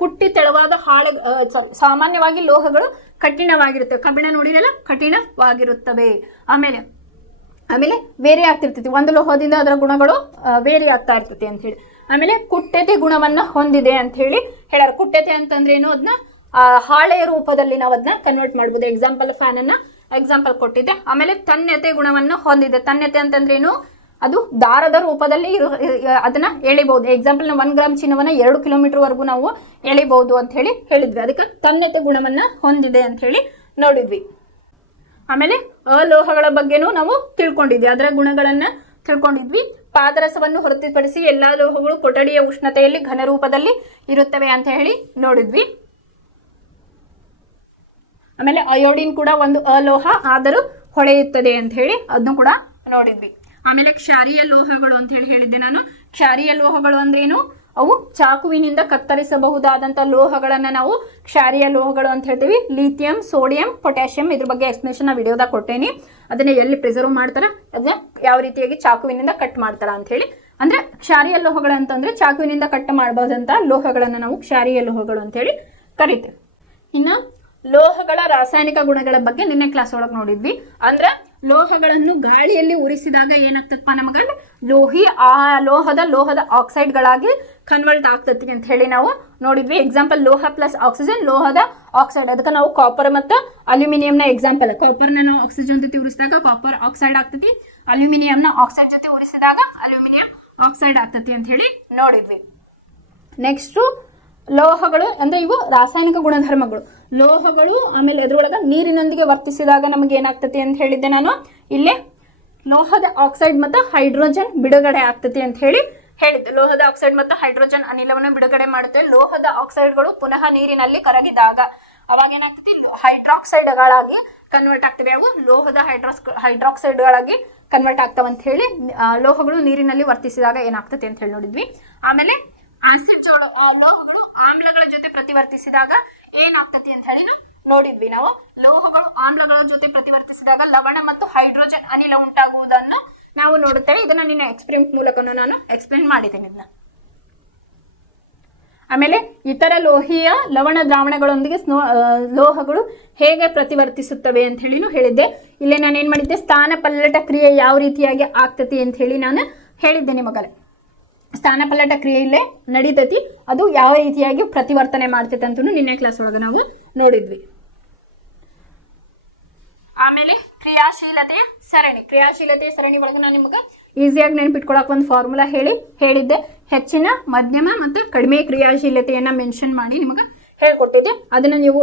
ಕುಟ್ಟಿ ತೆಳುವಾದ ಸಾಮಾನ್ಯವಾಗಿ ಲೋಹಗಳು ಕಠಿಣವಾಗಿರುತ್ತವೆ. ಕಬ್ಬಿಣ ನೋಡಿರಲ್ಲ, ಕಠಿಣವಾಗಿರುತ್ತವೆ. ಆಮೇಲೆ ವೇರಿ ಆಗ್ತಿರ್ತೈತಿ, ಒಂದು ಲೋಹದಿಂದ ಅದರ ಗುಣಗಳು ವೇರಿ ಆಗ್ತಾ ಇರ್ತೈತಿ ಅಂತ ಹೇಳಿ. ಆಮೇಲೆ ಕುಟ್ಯತೆ ಗುಣವನ್ನ ಹೊಂದಿದೆ ಅಂತ ಹೇಳಿ ಹೇಳ್ಯಾರ. ಕುಟ್ಯತೆ ಅಂತಂದ್ರೆ ಏನು, ಅದನ್ನ ಹಾಳೆಯ ರೂಪದಲ್ಲಿ ನಾವು ಅದನ್ನ ಕನ್ವರ್ಟ್ ಮಾಡ್ಬೋದು. ಫ್ಯಾನ್ ಅನ್ನ ಎಕ್ಸಾಂಪಲ್ ಕೊಟ್ಟಿದ್ದೆ. ಆಮೇಲೆ ತನ್ಯತೆ ಗುಣವನ್ನು ಹೊಂದಿದೆ. ತನ್ಯತೆ ಅಂತಂದ್ರೆ ಏನು, ಅದು ದಾರದ ರೂಪದಲ್ಲಿ ಅದನ್ನ ಎಳಿಬಹುದು. ಎಕ್ಸಾಂಪಲ್ ನಾವು 1 ಗ್ರಾಮ್ ಚಿನ್ನವನ್ನ 2 ಕಿಲೋಮೀಟರ್ ವರೆಗೂ ನಾವು ಎಳಿಬಹುದು ಅಂತ ಹೇಳಿ ಹೇಳಿದ್ವಿ. ಅದಕ್ಕೆ ತನ್ಯತೆ ಗುಣವನ್ನ ಹೊಂದಿದೆ ಅಂತ ಹೇಳಿ ನೋಡಿದ್ವಿ. ಆಮೇಲೆ ಅಲೋಹಗಳ ಬಗ್ಗೆನೂ ನಾವು ತಿಳ್ಕೊಂಡಿದ್ವಿ, ಅದರ ಗುಣಗಳನ್ನ ತಿಳ್ಕೊಂಡಿದ್ವಿ. ಪಾದರಸವನ್ನು ಹೊರತುಪಡಿಸಿ ಎಲ್ಲಾ ಲೋಹಗಳು ಕೊಠಡಿಯ ಉಷ್ಣತೆಯಲ್ಲಿ ಘನ ರೂಪದಲ್ಲಿ ಇರುತ್ತವೆ ಅಂತ ಹೇಳಿ ನೋಡಿದ್ವಿ. ಆಮೇಲೆ ಅಯೋಡಿನ್ ಕೂಡ ಒಂದು ಅಲೋಹ, ಆದರೂ ಹೊಳೆಯುತ್ತದೆ ಅಂತ ಹೇಳಿ ಅದನ್ನು ಕೂಡ ನೋಡಿದ್ವಿ. ಆಮೇಲೆ ಕ್ಷಾರೀಯ ಲೋಹಗಳು ಅಂತ ಹೇಳಿ ಹೇಳಿದ್ದೆ ನಾನು. ಕ್ಷಾರೀಯ ಲೋಹಗಳು ಅಂದ್ರೆ ಏನು, ಅವು ಚಾಕುವಿನಿಂದ ಕತ್ತರಿಸಬಹುದಾದಂತ ಲೋಹಗಳನ್ನ ನಾವು ಕ್ಷಾರೀಯ ಲೋಹಗಳು ಅಂತ ಹೇಳ್ತೀವಿ. ಲಿಥಿಯಂ, ಸೋಡಿಯಂ, ಪೊಟ್ಯಾಷಿಯಂ, ಇದ್ರ ಬಗ್ಗೆ ಎಕ್ಸ್ಪ್ಲೇಷನ್ ವಿಡಿಯೋದಾಗ ಕೊಟ್ಟೇನಿ. ಅದನ್ನ ಎಲ್ಲಿ ಪ್ರಿಸರ್ವ್ ಮಾಡ್ತಾರ, ಅದನ್ನ ಯಾವ ರೀತಿಯಾಗಿ ಚಾಕುವಿನಿಂದ ಕಟ್ ಮಾಡ್ತಾರ ಅಂತ ಹೇಳಿ. ಅಂದ್ರೆ ಕ್ಷಾರೀಯ ಲೋಹಗಳು ಅಂತಂದ್ರೆ ಚಾಕುವಿನಿಂದ ಕಟ್ ಮಾಡಬಹುದಂತ ಲೋಹಗಳನ್ನ ನಾವು ಕ್ಷಾರೀಯ ಲೋಹಗಳು ಅಂತ ಹೇಳಿ ಕರಿತೇವೆ. ಇನ್ನ ಲೋಹಗಳ ರಾಸಾಯನಿಕ ಗುಣಗಳ ಬಗ್ಗೆ ನಿನ್ನೆ ಕ್ಲಾಸ್ ಒಳಗೆ ನೋಡಿದ್ವಿ. ಅಂದ್ರೆ ಲೋಹಗಳನ್ನು ಗಾಳಿಯಲ್ಲಿ ಉರಿಸಿದಾಗ ಏನಾಗ್ತದಪ್ಪ, ನಮಗ ಲೋಹದ ಆಕ್ಸೈಡ್ಗಳಾಗಿ ಕನ್ವರ್ಟ್ ಆಗ್ತತಿ ಅಂತ ಹೇಳಿ ನಾವು ನೋಡಿದ್ವಿ. ಎಕ್ಸಾಂಪಲ್ ಲೋಹ ಪ್ಲಸ್ ಆಕ್ಸಿಜನ್, ಲೋಹದ ಆಕ್ಸೈಡ್. ಅದಕ್ಕೆ ನಾವು ಕಾಪರ್ ಮತ್ತು ಅಲ್ಯೂಮಿನಿಯಂನ ಎಕ್ಸಾಂಪಲ್. ಕಾಪರ್ನ ನಾವು ಆಕ್ಸಿಜನ್ ಜೊತೆ ಉರಿಸಿದಾಗ ಕಾಪರ್ ಆಕ್ಸೈಡ್ ಆಗ್ತತಿ, ಅಲ್ಯೂಮಿನಿಯಂನ ಆಕ್ಸೈಡ್ ಜೊತೆ ಉರಿಸಿದಾಗ ಅಲ್ಯೂಮಿನಿಯಂ ಆಕ್ಸೈಡ್ ಆಗ್ತತಿ ಅಂತ ಹೇಳಿ ನೋಡಿದ್ವಿ. ನೆಕ್ಸ್ಟ್ ಲೋಹಗಳು ಅಂದ್ರೆ ಇವು ರಾಸಾಯನಿಕ ಗುಣಧರ್ಮಗಳು. ಲೋಹಗಳು ಆಮೇಲೆ ಎದ್ರೊಳಗ ನೀರಿನೊಂದಿಗೆ ವರ್ತಿಸಿದಾಗ ನಮಗೆ ಏನಾಗ್ತತಿ ಅಂತ ಹೇಳಿದ್ದೆ ನಾನು. ಇಲ್ಲೇ ಲೋಹದ ಆಕ್ಸೈಡ್ ಮತ್ತು ಹೈಡ್ರೋಜನ್ ಬಿಡುಗಡೆ ಆಗ್ತತಿ ಅಂತ ಹೇಳಿ ಹೇಳಿದ್ದೆ. ಲೋಹದ ಆಕ್ಸೈಡ್ ಮತ್ತು ಹೈಡ್ರೋಜನ್ ಅನಿಲವನ್ನು ಬಿಡುಗಡೆ ಮಾಡುತ್ತೆ. ಲೋಹದ ಆಕ್ಸೈಡ್ಗಳು ಪುನಃ ನೀರಿನಲ್ಲಿ ಕರಗಿದಾಗ ಅವಾಗ ಏನಾಗ್ತತಿ, ಹೈಡ್ರಾಕ್ಸೈಡ್ಗಳಾಗಿ ಕನ್ವರ್ಟ್ ಆಗ್ತವೆ. ಅವು ಲೋಹದ ಹೈಡ್ರಾಕ್ಸೈಡ್ಗಳಾಗಿ ಕನ್ವರ್ಟ್ ಆಗ್ತಾವಂತ ಹೇಳಿ ಲೋಹಗಳು ನೀರಿನಲ್ಲಿ ವರ್ತಿಸಿದಾಗ ಏನಾಗ್ತತಿ ಅಂತ ಹೇಳಿ ನೋಡಿದ್ವಿ. ಆಮೇಲೆ ಆಸಿಡ್ ಲೋಹಗಳು ಆಮ್ಲಗಳ ಜೊತೆ ಪ್ರತಿವರ್ತಿಸಿದಾಗ ಏನಾಗ್ತತಿ ಅಂತ ಹೇಳಿ ನೋಡಿದ್ವಿ ನಾವು. ಲೋಹಗಳು ಆಮ್ಲಗಳ ಜೊತೆ ಪ್ರತಿವರ್ತಿಸಿದಾಗ ಲವಣ ಮತ್ತು ಹೈಡ್ರೋಜನ್ ಅನಿಲ ಉಂಟಾಗುವುದನ್ನು ನಾವು ನೋಡುತ್ತೇವೆ. ಇದನ್ನ ನಿನ್ನ ಎಕ್ಸ್ಪೆರಿಮೆಂಟ್ ಮೂಲಕ ನಾನು ಎಕ್ಸ್ಪ್ಲೇನ್ ಮಾಡಿದ್ದೇನೆ ಇದನ್ನ. ಆಮೇಲೆ ಇತರ ಲೋಹೀಯ ಲವಣ ದ್ರಾವಣಗಳೊಂದಿಗೆ ಲೋಹಗಳು ಹೇಗೆ ಪ್ರತಿವರ್ತಿಸುತ್ತವೆ ಅಂತ ಹೇಳಿ ಹೇಳಿದ್ದೆ. ಇಲ್ಲೇ ನಾನು ಏನ್ ಮಾಡಿದ್ದೆ, ಸ್ಥಾನಪಲ್ಲಟ ಕ್ರಿಯೆ ಯಾವ ರೀತಿಯಾಗಿ ಆಗ್ತತಿ ಅಂತ ಹೇಳಿ ನಾನು ಹೇಳಿದ್ದೆ ನಿಮಗಲ್ಲ. ಸ್ಥಾನಪಲ್ಲಟ ಕ್ರಿಯೆ ಇಲ್ಲೇ ನಡೀತತಿ, ಅದು ಯಾವ ರೀತಿಯಾಗಿ ಪ್ರತಿವರ್ತನೆ ಮಾಡ್ತೈತೆ ಅಂತ ನಿನ್ನೆ ಕ್ಲಾಸ್ ಒಳಗೆ ನಾವು ನೋಡಿದ್ವಿ. ಆಮೇಲೆ ಕ್ರಿಯಾಶೀಲತೆಯ ಸರಣಿ ಒಳಗೆ ನಾನು ನಿಮಗೆ ಈಸಿಯಾಗಿ ನೆನಪಿಟ್ಕೊಳಕ್ ಒಂದು ಫಾರ್ಮುಲಾ ಹೇಳಿದ್ದೆ. ಹೆಚ್ಚಿನ, ಮಧ್ಯಮ ಮತ್ತು ಕಡಿಮೆ ಕ್ರಿಯಾಶೀಲತೆಯನ್ನ ಮೆನ್ಷನ್ ಮಾಡಿ ನಿಮಗೆ ಹೇಳ್ಕೊಟ್ಟಿದ್ದೆ. ಅದನ್ನ ನೀವು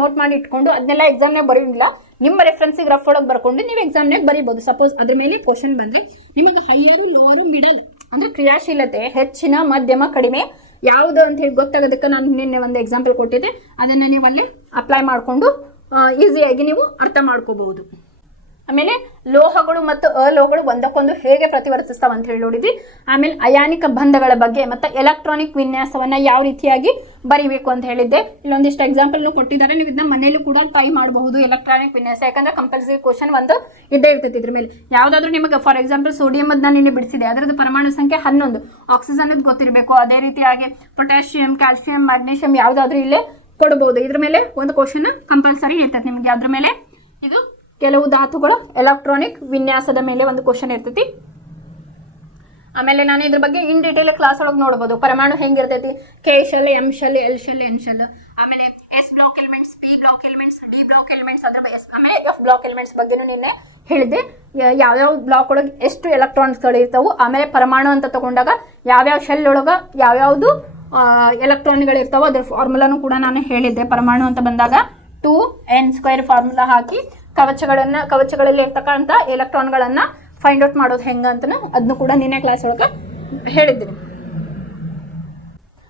ನೋಟ್ ಮಾಡಿ ಇಟ್ಕೊಂಡು ಅದನ್ನೆಲ್ಲ ಎಕ್ಸಾಮ್ನಾಗ ಬರೆಯೋದಿಲ್ಲ, ನಿಮ್ಮ ರೆಫರೆನ್ಸಿಗೆ ರಫ್ ಒಳಗೆ ಬರ್ಕೊಂಡು ನೀವು ಎಕ್ಸಾಮ್ನಾಗ ಬರೀಬಹುದು. ಸಪೋಸ್ ಅದ್ರ ಮೇಲೆ ಕ್ವಶನ್ ಬಂದ್ರೆ ನಿಮಗೆ ಹೈಯರು, ಲೋವರು, ಮಿಡಲ್ ಅಂದ್ರೆ ಕ್ರಿಯಾಶೀಲತೆ ಹೆಚ್ಚಿನ, ಮಧ್ಯಮ, ಕಡಿಮೆ ಯಾವುದು ಅಂತ ಹೇಳಿ ಗೊತ್ತಾಗೋದಕ್ಕೆ ನಾನು ನಿನ್ನೆ ಒಂದು ಎಕ್ಸಾಂಪಲ್ ಕೊಟ್ಟಿದ್ದೆ. ಅದನ್ನು ನೀವು ಅಲ್ಲಿ ಅಪ್ಲೈ ಮಾಡಿಕೊಂಡು ಈಸಿಯಾಗಿ ನೀವು ಅರ್ಥ ಮಾಡ್ಕೋಬಹುದು. ಆಮೇಲೆ ಲೋಹಗಳು ಮತ್ತು ಅಲೋಹಗಳು ಒಂದಕ್ಕೊಂದು ಹೇಗೆ ಪ್ರತಿವರ್ತಿಸ್ತಾವ ಅಂತ ಹೇಳಿ ನೋಡಿದ್ವಿ. ಆಮೇಲೆ ಅಯಾನಿಕ ಬಂಧಗಳ ಬಗ್ಗೆ ಮತ್ತು ಎಲೆಕ್ಟ್ರಾನಿಕ್ ವಿನ್ಯಾಸವನ್ನ ಯಾವ ರೀತಿಯಾಗಿ ಬರಿಬೇಕು ಅಂತ ಹೇಳಿದ್ದೆ. ಇಲ್ಲೊಂದಿಷ್ಟು ಎಕ್ಸಾಂಪಲ್ ಕೊಟ್ಟಿದ್ದಾರೆ, ನೀವು ಇದನ್ನ ಮನೇಲಿ ಕೂಡ ಟ್ರೈ ಮಾಡಬಹುದು ಎಲೆಕ್ಟ್ರಾನಿಕ್ ವಿನ್ಯಾಸ. ಯಾಕಂದ್ರೆ ಕಂಪಲ್ಸರಿ ಕ್ವಶನ್ ಒಂದು ಇದ್ದೇ ಇರ್ತೈತಿ. ಇದ್ರ ಮೇಲೆ ಯಾವ್ದಾದ್ರು ನಿಮಗೆ ಫಾರ್ ಎಕ್ಸಾಂಪಲ್ ಸೋಡಿಯಂ ಅದನ್ನ ನಿನ್ನೆ ಬಿಡಿಸಿದೆ, ಅದರದ್ದು ಪರಮಾಣು ಸಂಖ್ಯೆ 11, ಆಕ್ಸಿಜನ್ ಗೊತ್ತಿರಬೇಕು. ಅದೇ ರೀತಿಯಾಗಿ ಪೊಟ್ಯಾಷಿಯಂ, ಕ್ಯಾಲ್ಸಿಯಂ, ಮ್ಯಾಗ್ನೀಷಿಯಂ ಯಾವ್ದಾದ್ರು ಇಲ್ಲೇ ಕೊಡಬಹುದು. ಇದ್ರ ಮೇಲೆ ಒಂದು ಕ್ವಶನ್ ಕಂಪಲ್ಸರಿ ಇರ್ತೈತಿ ನಿಮಗೆ. ಅದ್ರ ಮೇಲೆ ಇದು ಕೆಲವು ಧಾತುಗಳ ಎಲೆಕ್ಟ್ರಾನಿಕ್ ವಿನ್ಯಾಸದ ಮೇಲೆ ಒಂದು ಕ್ವಶನ್ ಇರ್ತೈತಿ. ಆಮೇಲೆ ನಾನು ಇದ್ರ ಬಗ್ಗೆ ಇನ್ ಡೀಟೇಲ್ ಕ್ಲಾಸ್ ಒಳಗೆ ನೋಡ್ಬೋದು. ಪರಮಾಣು ಹೆಂಗಿರ್ತೈತಿ, K shell, M shell, L shell, N shell. ಆಮೇಲೆ S block elements, P block elements, D block elements, ಅದ್ರ ಆಮೇಲೆ ಎಫ್ ಬ್ಲಾಕ್ ಎಲಿಮೆಂಟ್ಸ್ ಬಗ್ಗೆನೂ ನಿನ್ನೆ ಹೇಳಿದ್ದೆ. ಯಾವ್ಯಾವ ಬ್ಲಾಕ್ ಒಳಗೆ ಎಷ್ಟು ಎಲೆಕ್ಟ್ರಾನ್ಸ್ಗಳು ಇರ್ತಾವೆ, ಆಮೇಲೆ ಪರಮಾಣು ಅಂತ ತಗೊಂಡಾಗ ಯಾವ್ಯಾವ ಶೆಲ್ ಒಳಗೆ ಯಾವ್ಯಾವುದು ಎಲೆಕ್ಟ್ರಾನ್ಗಳು ಇರ್ತಾವೆ ಅದ್ರ ಫಾರ್ಮುಲಾನು ಕೂಡ ನಾನು ಹೇಳಿದ್ದೆ. ಪರಮಾಣು ಅಂತ ಬಂದಾಗ 2n² ಫಾರ್ಮುಲಾ ಹಾಕಿ ಕವಚಗಳಲ್ಲಿ ಇರ್ತಕ್ಕಂಥ ಎಲೆಕ್ಟ್ರಾನ್ಗಳನ್ನು ಫೈಂಡ್ ಔಟ್ ಮಾಡೋದು ಹೆಂಗಂತ ಅದನ್ನು ಕೂಡ ನಿನ್ನೆ ಕ್ಲಾಸ್ ಒಳಗೆ ಹೇಳಿದ್ದೀನಿ.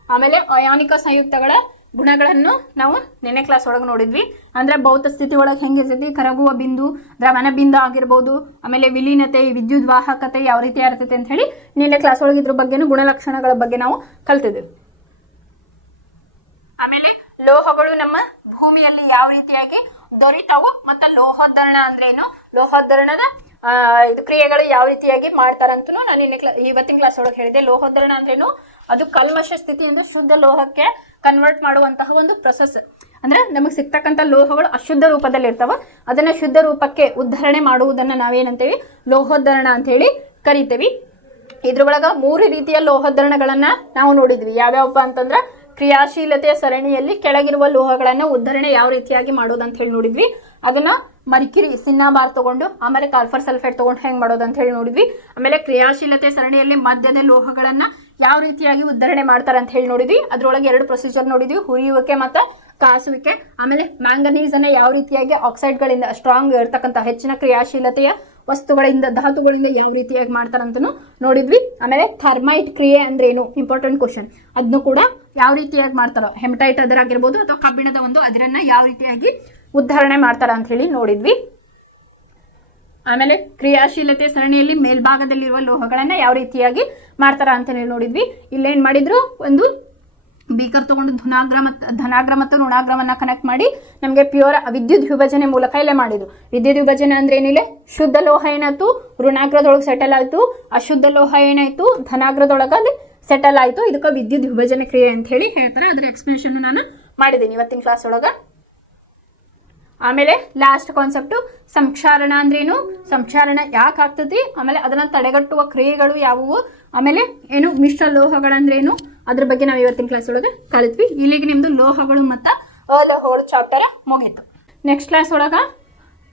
ಆಮೇಲೆ ಅಯಾನಿಕ ಸಂಯುಕ್ತಗಳ ಗುಣಗಳನ್ನು ನಾವು ನಿನ್ನೆ ಕ್ಲಾಸ್ ಒಳಗೆ ನೋಡಿದ್ವಿ. ಅಂದರೆ ಭೌತ ಸ್ಥಿತಿ ಒಳಗೆ ಹೆಂಗಿರ್ತೈತಿ, ಕರಗುವ ಬಿಂದು, ದ್ರವಣ ಬಿಂದು ಆಗಿರ್ಬೋದು, ಆಮೇಲೆ ವಿಲೀನತೆ, ವಿದ್ಯುತ್ ವಾಹಕತೆ ಯಾವ ರೀತಿ ಇರ್ತೈತೆ ಅಂತ ಹೇಳಿ ನಿನ್ನೆ ಕ್ಲಾಸ್ ಒಳಗೆ ಇದ್ರ ಬಗ್ಗೆನೂ ಗುಣಲಕ್ಷಣಗಳ ಬಗ್ಗೆ ನಾವು ಕಲ್ತಿದ್ವಿ. ಆಮೇಲೆ ಲೋಹಗಳು ನಮ್ಮ ಭೂಮಿಯಲ್ಲಿ ಯಾವ ರೀತಿಯಾಗಿ ದೊರೀತಾವು ಮತ್ತು ಲೋಹೋದ್ಧರಣ ಅಂದ್ರೇನು, ಲೋಹೋದ್ಧರಣದ ಇದು ಕ್ರಿಯೆಗಳು ಯಾವ ರೀತಿಯಾಗಿ ಮಾಡ್ತಾರಂತೂ ನಾನು ನಿನ್ನೆ ಇವತ್ತಿನ ಕ್ಲಾಸ್ ಒಳಗೆ ಹೇಳಿದೆ. ಲೋಹೋದ್ಧರಣ ಅಂದ್ರೇನು, ಅದು ಕಲ್ಮಶ ಸ್ಥಿತಿಯಿಂದ ಶುದ್ಧ ಲೋಹಕ್ಕೆ ಕನ್ವರ್ಟ್ ಮಾಡುವಂತಹ ಒಂದು ಪ್ರೊಸೆಸ್. ಅಂದ್ರೆ ನಮಗೆ ಸಿಗ್ತಕ್ಕಂಥ ಲೋಹಗಳು ಅಶುದ್ಧ ರೂಪದಲ್ಲಿ ಇರ್ತಾವ, ಅದನ್ನ ಶುದ್ಧ ರೂಪಕ್ಕೆ ಉದ್ಧರಣೆ ಮಾಡುವುದನ್ನ ನಾವೇನಂತೇವಿ, ಲೋಹೋದ್ಧರಣ ಅಂತ ಹೇಳಿ ಕರಿತೇವಿ. ಇದ್ರೊಳಗ 3 ರೀತಿಯ ಲೋಹೋದ್ಧರಣಗಳನ್ನ ನಾವು ನೋಡಿದ್ವಿ. ಯಾವ್ಯಾವಪ್ಪ ಅಂತಂದ್ರೆ ಕ್ರಿಯಾಶೀಲತೆಯ ಸರಣಿಯಲ್ಲಿ ಕೆಳಗಿರುವ ಲೋಹಗಳನ್ನ ಉದ್ಧರಣೆ ಯಾವ ರೀತಿಯಾಗಿ ಮಾಡೋದಂತ ಹೇಳಿ ನೋಡಿದ್ವಿ. ಅದನ್ನ ಮರ್ಕ್ಯುರಿ ಸಿನ್ನಾಬಾರ್ ತಗೊಂಡು ಆಮೇಲೆ ಕಾಲ್ಫರ್ ಸಲ್ಫೇಟ್ ತಗೊಂಡು ಹೆಂಗ್ ಮಾಡೋದು ಅಂತ ಹೇಳಿ ನೋಡಿದ್ವಿ. ಆಮೇಲೆ ಕ್ರಿಯಾಶೀಲತೆ ಸರಣಿಯಲ್ಲಿ ಮಧ್ಯದ ಲೋಹಗಳನ್ನ ಯಾವ ರೀತಿಯಾಗಿ ಉದ್ಧರಣೆ ಮಾಡ್ತಾರೆ ಅಂತ ಹೇಳಿ ನೋಡಿದ್ವಿ. ಅದ್ರೊಳಗೆ 2 ಪ್ರೊಸೀಜರ್ ನೋಡಿದ್ವಿ, ಹುರಿಯುವಿಕೆ ಮತ್ತೆ ಕಾಸುವಿಕೆ. ಆಮೇಲೆ ಮ್ಯಾಂಗನೀಸ್ ಅನ್ನ ಯಾವ ರೀತಿಯಾಗಿ ಆಕ್ಸೈಡ್ಗಳಿಂದ ಸ್ಟ್ರಾಂಗ್ ಇರ್ತಕ್ಕಂಥ ಹೆಚ್ಚಿನ ಕ್ರಿಯಾಶೀಲತೆಯ ವಸ್ತುಗಳಿಂದ ಧಾತುಗಳಿಂದ ಯಾವ ರೀತಿಯಾಗಿ ಮಾಡ್ತಾರಂತನೂ ನೋಡಿದ್ವಿ. ಆಮೇಲೆ ಥರ್ಮೈಟ್ ಕ್ರಿಯೆ ಅಂದ್ರೆ ಏನು, ಇಂಪಾರ್ಟೆಂಟ್ ಕ್ವಶನ್, ಅದನ್ನು ಕೂಡ ಯಾವ ರೀತಿಯಾಗಿ ಮಾಡ್ತಾರೋ, ಹೆಮಟೈಟ್ ಅದರಾಗಿರ್ಬೋದು ಅಥವಾ ಕಬ್ಬಿಣದ ಒಂದು ಅದರನ್ನ ಯಾವ ರೀತಿಯಾಗಿ ಉದ್ಧರಣೆ ಮಾಡ್ತಾರ ಅಂತ ಹೇಳಿ ನೋಡಿದ್ವಿ. ಆಮೇಲೆ ಕ್ರಿಯಾಶೀಲತೆ ಸರಣಿಯಲ್ಲಿ ಮೇಲ್ಭಾಗದಲ್ಲಿರುವ ಲೋಹಗಳನ್ನ ಯಾವ ರೀತಿಯಾಗಿ ಮಾಡ್ತಾರ ಅಂತ ಹೇಳಿ ನೋಡಿದ್ವಿ. ಇಲ್ಲೇನ್ ಮಾಡಿದ್ರು, ಒಂದು ಬೀಕರ್ ತಗೊಂಡು ಧನಾಗ್ರ ಮತ್ತು ಋಣಾಗ್ರವನ್ನ ಕನೆಕ್ಟ್ ಮಾಡಿ ನಮಗೆ ಪ್ಯೂರ್ ವಿದ್ಯುತ್ ವಿಭಜನೆ ಮೂಲಕ ಇಲ್ಲೇ ಮಾಡಿದ್ರು. ವಿದ್ಯುತ್ ವಿಭಜನೆ ಅಂದ್ರೆ ಏನಿಲ್ಲ, ಶುದ್ಧ ಲೋಹ ಏನಾಯ್ತು ಋಣಾಗ್ರದೊಳಗೆ ಸೆಟಲ್ ಆಯ್ತು, ಅಶುದ್ಧ ಲೋಹ ಏನಾಯ್ತು ಧನಾಗ್ರದೊಳಗೆ ಅಲ್ಲಿ ಸೆಟಲ್ ಆಯ್ತು. ಇದಕ್ಕೆ ವಿದ್ಯುತ್ ವಿಭಜನೆ ಕ್ರಿಯೆ ಅಂತ ಹೇಳಿ ಹೇಳ್ತಾರೆ. ಅದರ ಎಕ್ಸ್ಪ್ಲನೇಷನ್ ನಾನು ಮಾಡಿದ್ದೀನಿ ಇವತ್ತಿನ ಕ್ಲಾಸ್ ಒಳಗೆ. ಆಮೇಲೆ ಲಾಸ್ಟ್ ಕಾನ್ಸೆಪ್ಟು ಸಂಕ್ಷಾರಣ ಅಂದ್ರೇನು, ಸಂಕ್ಷಾರಣ ಯಾಕೆ ಆಗ್ತದೆ, ಆಮೇಲೆ ಅದನ್ನ ತಡೆಗಟ್ಟುವ ಕ್ರಿಯೆಗಳು ಯಾವುವು, ಆಮೇಲೆ ಏನು ಮಿಶ್ರ ಲೋಹಗಳಂದ್ರೇನು, ಅದ್ರ ಬಗ್ಗೆ ನಾವು ಇವತ್ತಿನ ಕ್ಲಾಸ್ ಒಳಗೆ ಕಲಿತ್ವಿ. ಇಲ್ಲಿಗೆ ನಿಮ್ದು ಲೋಹಗಳು ಮತ್ತು ಅಲೋಹಗಳು ಚಾಪ್ಟರ್ ಮುಗೀತು. ನೆಕ್ಸ್ಟ್ ಕ್ಲಾಸ್ ಒಳಗೆ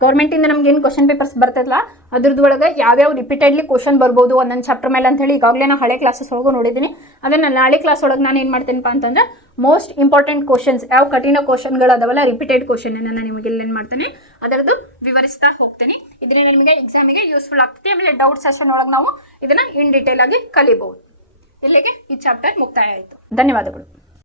ಗೌರ್ಮೆಂಟಿಂದ ನಮ್ಗೆ ಏನು ಕ್ವಶನ್ ಪೇಪರ್ಸ್ ಬರ್ತದಲ್ಲ ಅದ್ರದೊಳಗೆ ಯಾವ್ಯಾವ ರಿಪೀಟೆಡ್ಲಿ ಕ್ವಶನ್ ಬರ್ಬೋದು ಒಂದೊಂದು ಚಾಪ್ಟರ್ ಮೇಲೆ ಅಂತ ಹೇಳಿ ಈಗಾಗಲೇ ನಾನು ಹಳೆ ಕ್ಲಾಸಸ್ ಒಳಗೂ ನೋಡಿದ್ದೀನಿ. ಅದನ್ನು ನಾಳೆ ಕ್ಲಾಸ್ ಒಳಗೆ ನಾನು ಏನು ಮಾಡ್ತೇನಪ್ಪ ಅಂತಂದ್ರೆ ಮೋಸ್ಟ್ ಇಂಪಾರ್ಟೆಂಟ್ ಕ್ವಶನ್ಸ್ ಯಾವ ಕಠಿಣ ಕ್ವಶನ್ಗಳು ಅದಾವಲ್ಲ ರಿಪೀಟೆಡ್ ಕ್ವಶನ್ ನಾನು ನಿಮಗೆ ಏನು ಮಾಡ್ತೇನೆ ಅದರದ್ದು ವಿವರಿಸ್ತಾ ಹೋಗ್ತೇನೆ. ಇದರಿಂದ ನಿಮಗೆ ಎಕ್ಸಾಮಿಗೆ ಯೂಸ್ಫುಲ್ ಆಗ್ತದೆ. ಆಮೇಲೆ ಡೌಟ್ ಸೆಷನ್ ಒಳಗೆ ನಾವು ಇದನ್ನು ಇನ್ ಡೀಟೇಲ್ ಆಗಿ ಕಲಿಬಹುದು. ಇಲ್ಲಿಗೆ ಈ ಚಾಪ್ಟರ್ ಮುಕ್ತಾಯ ಆಯಿತು. ಧನ್ಯವಾದಗಳು.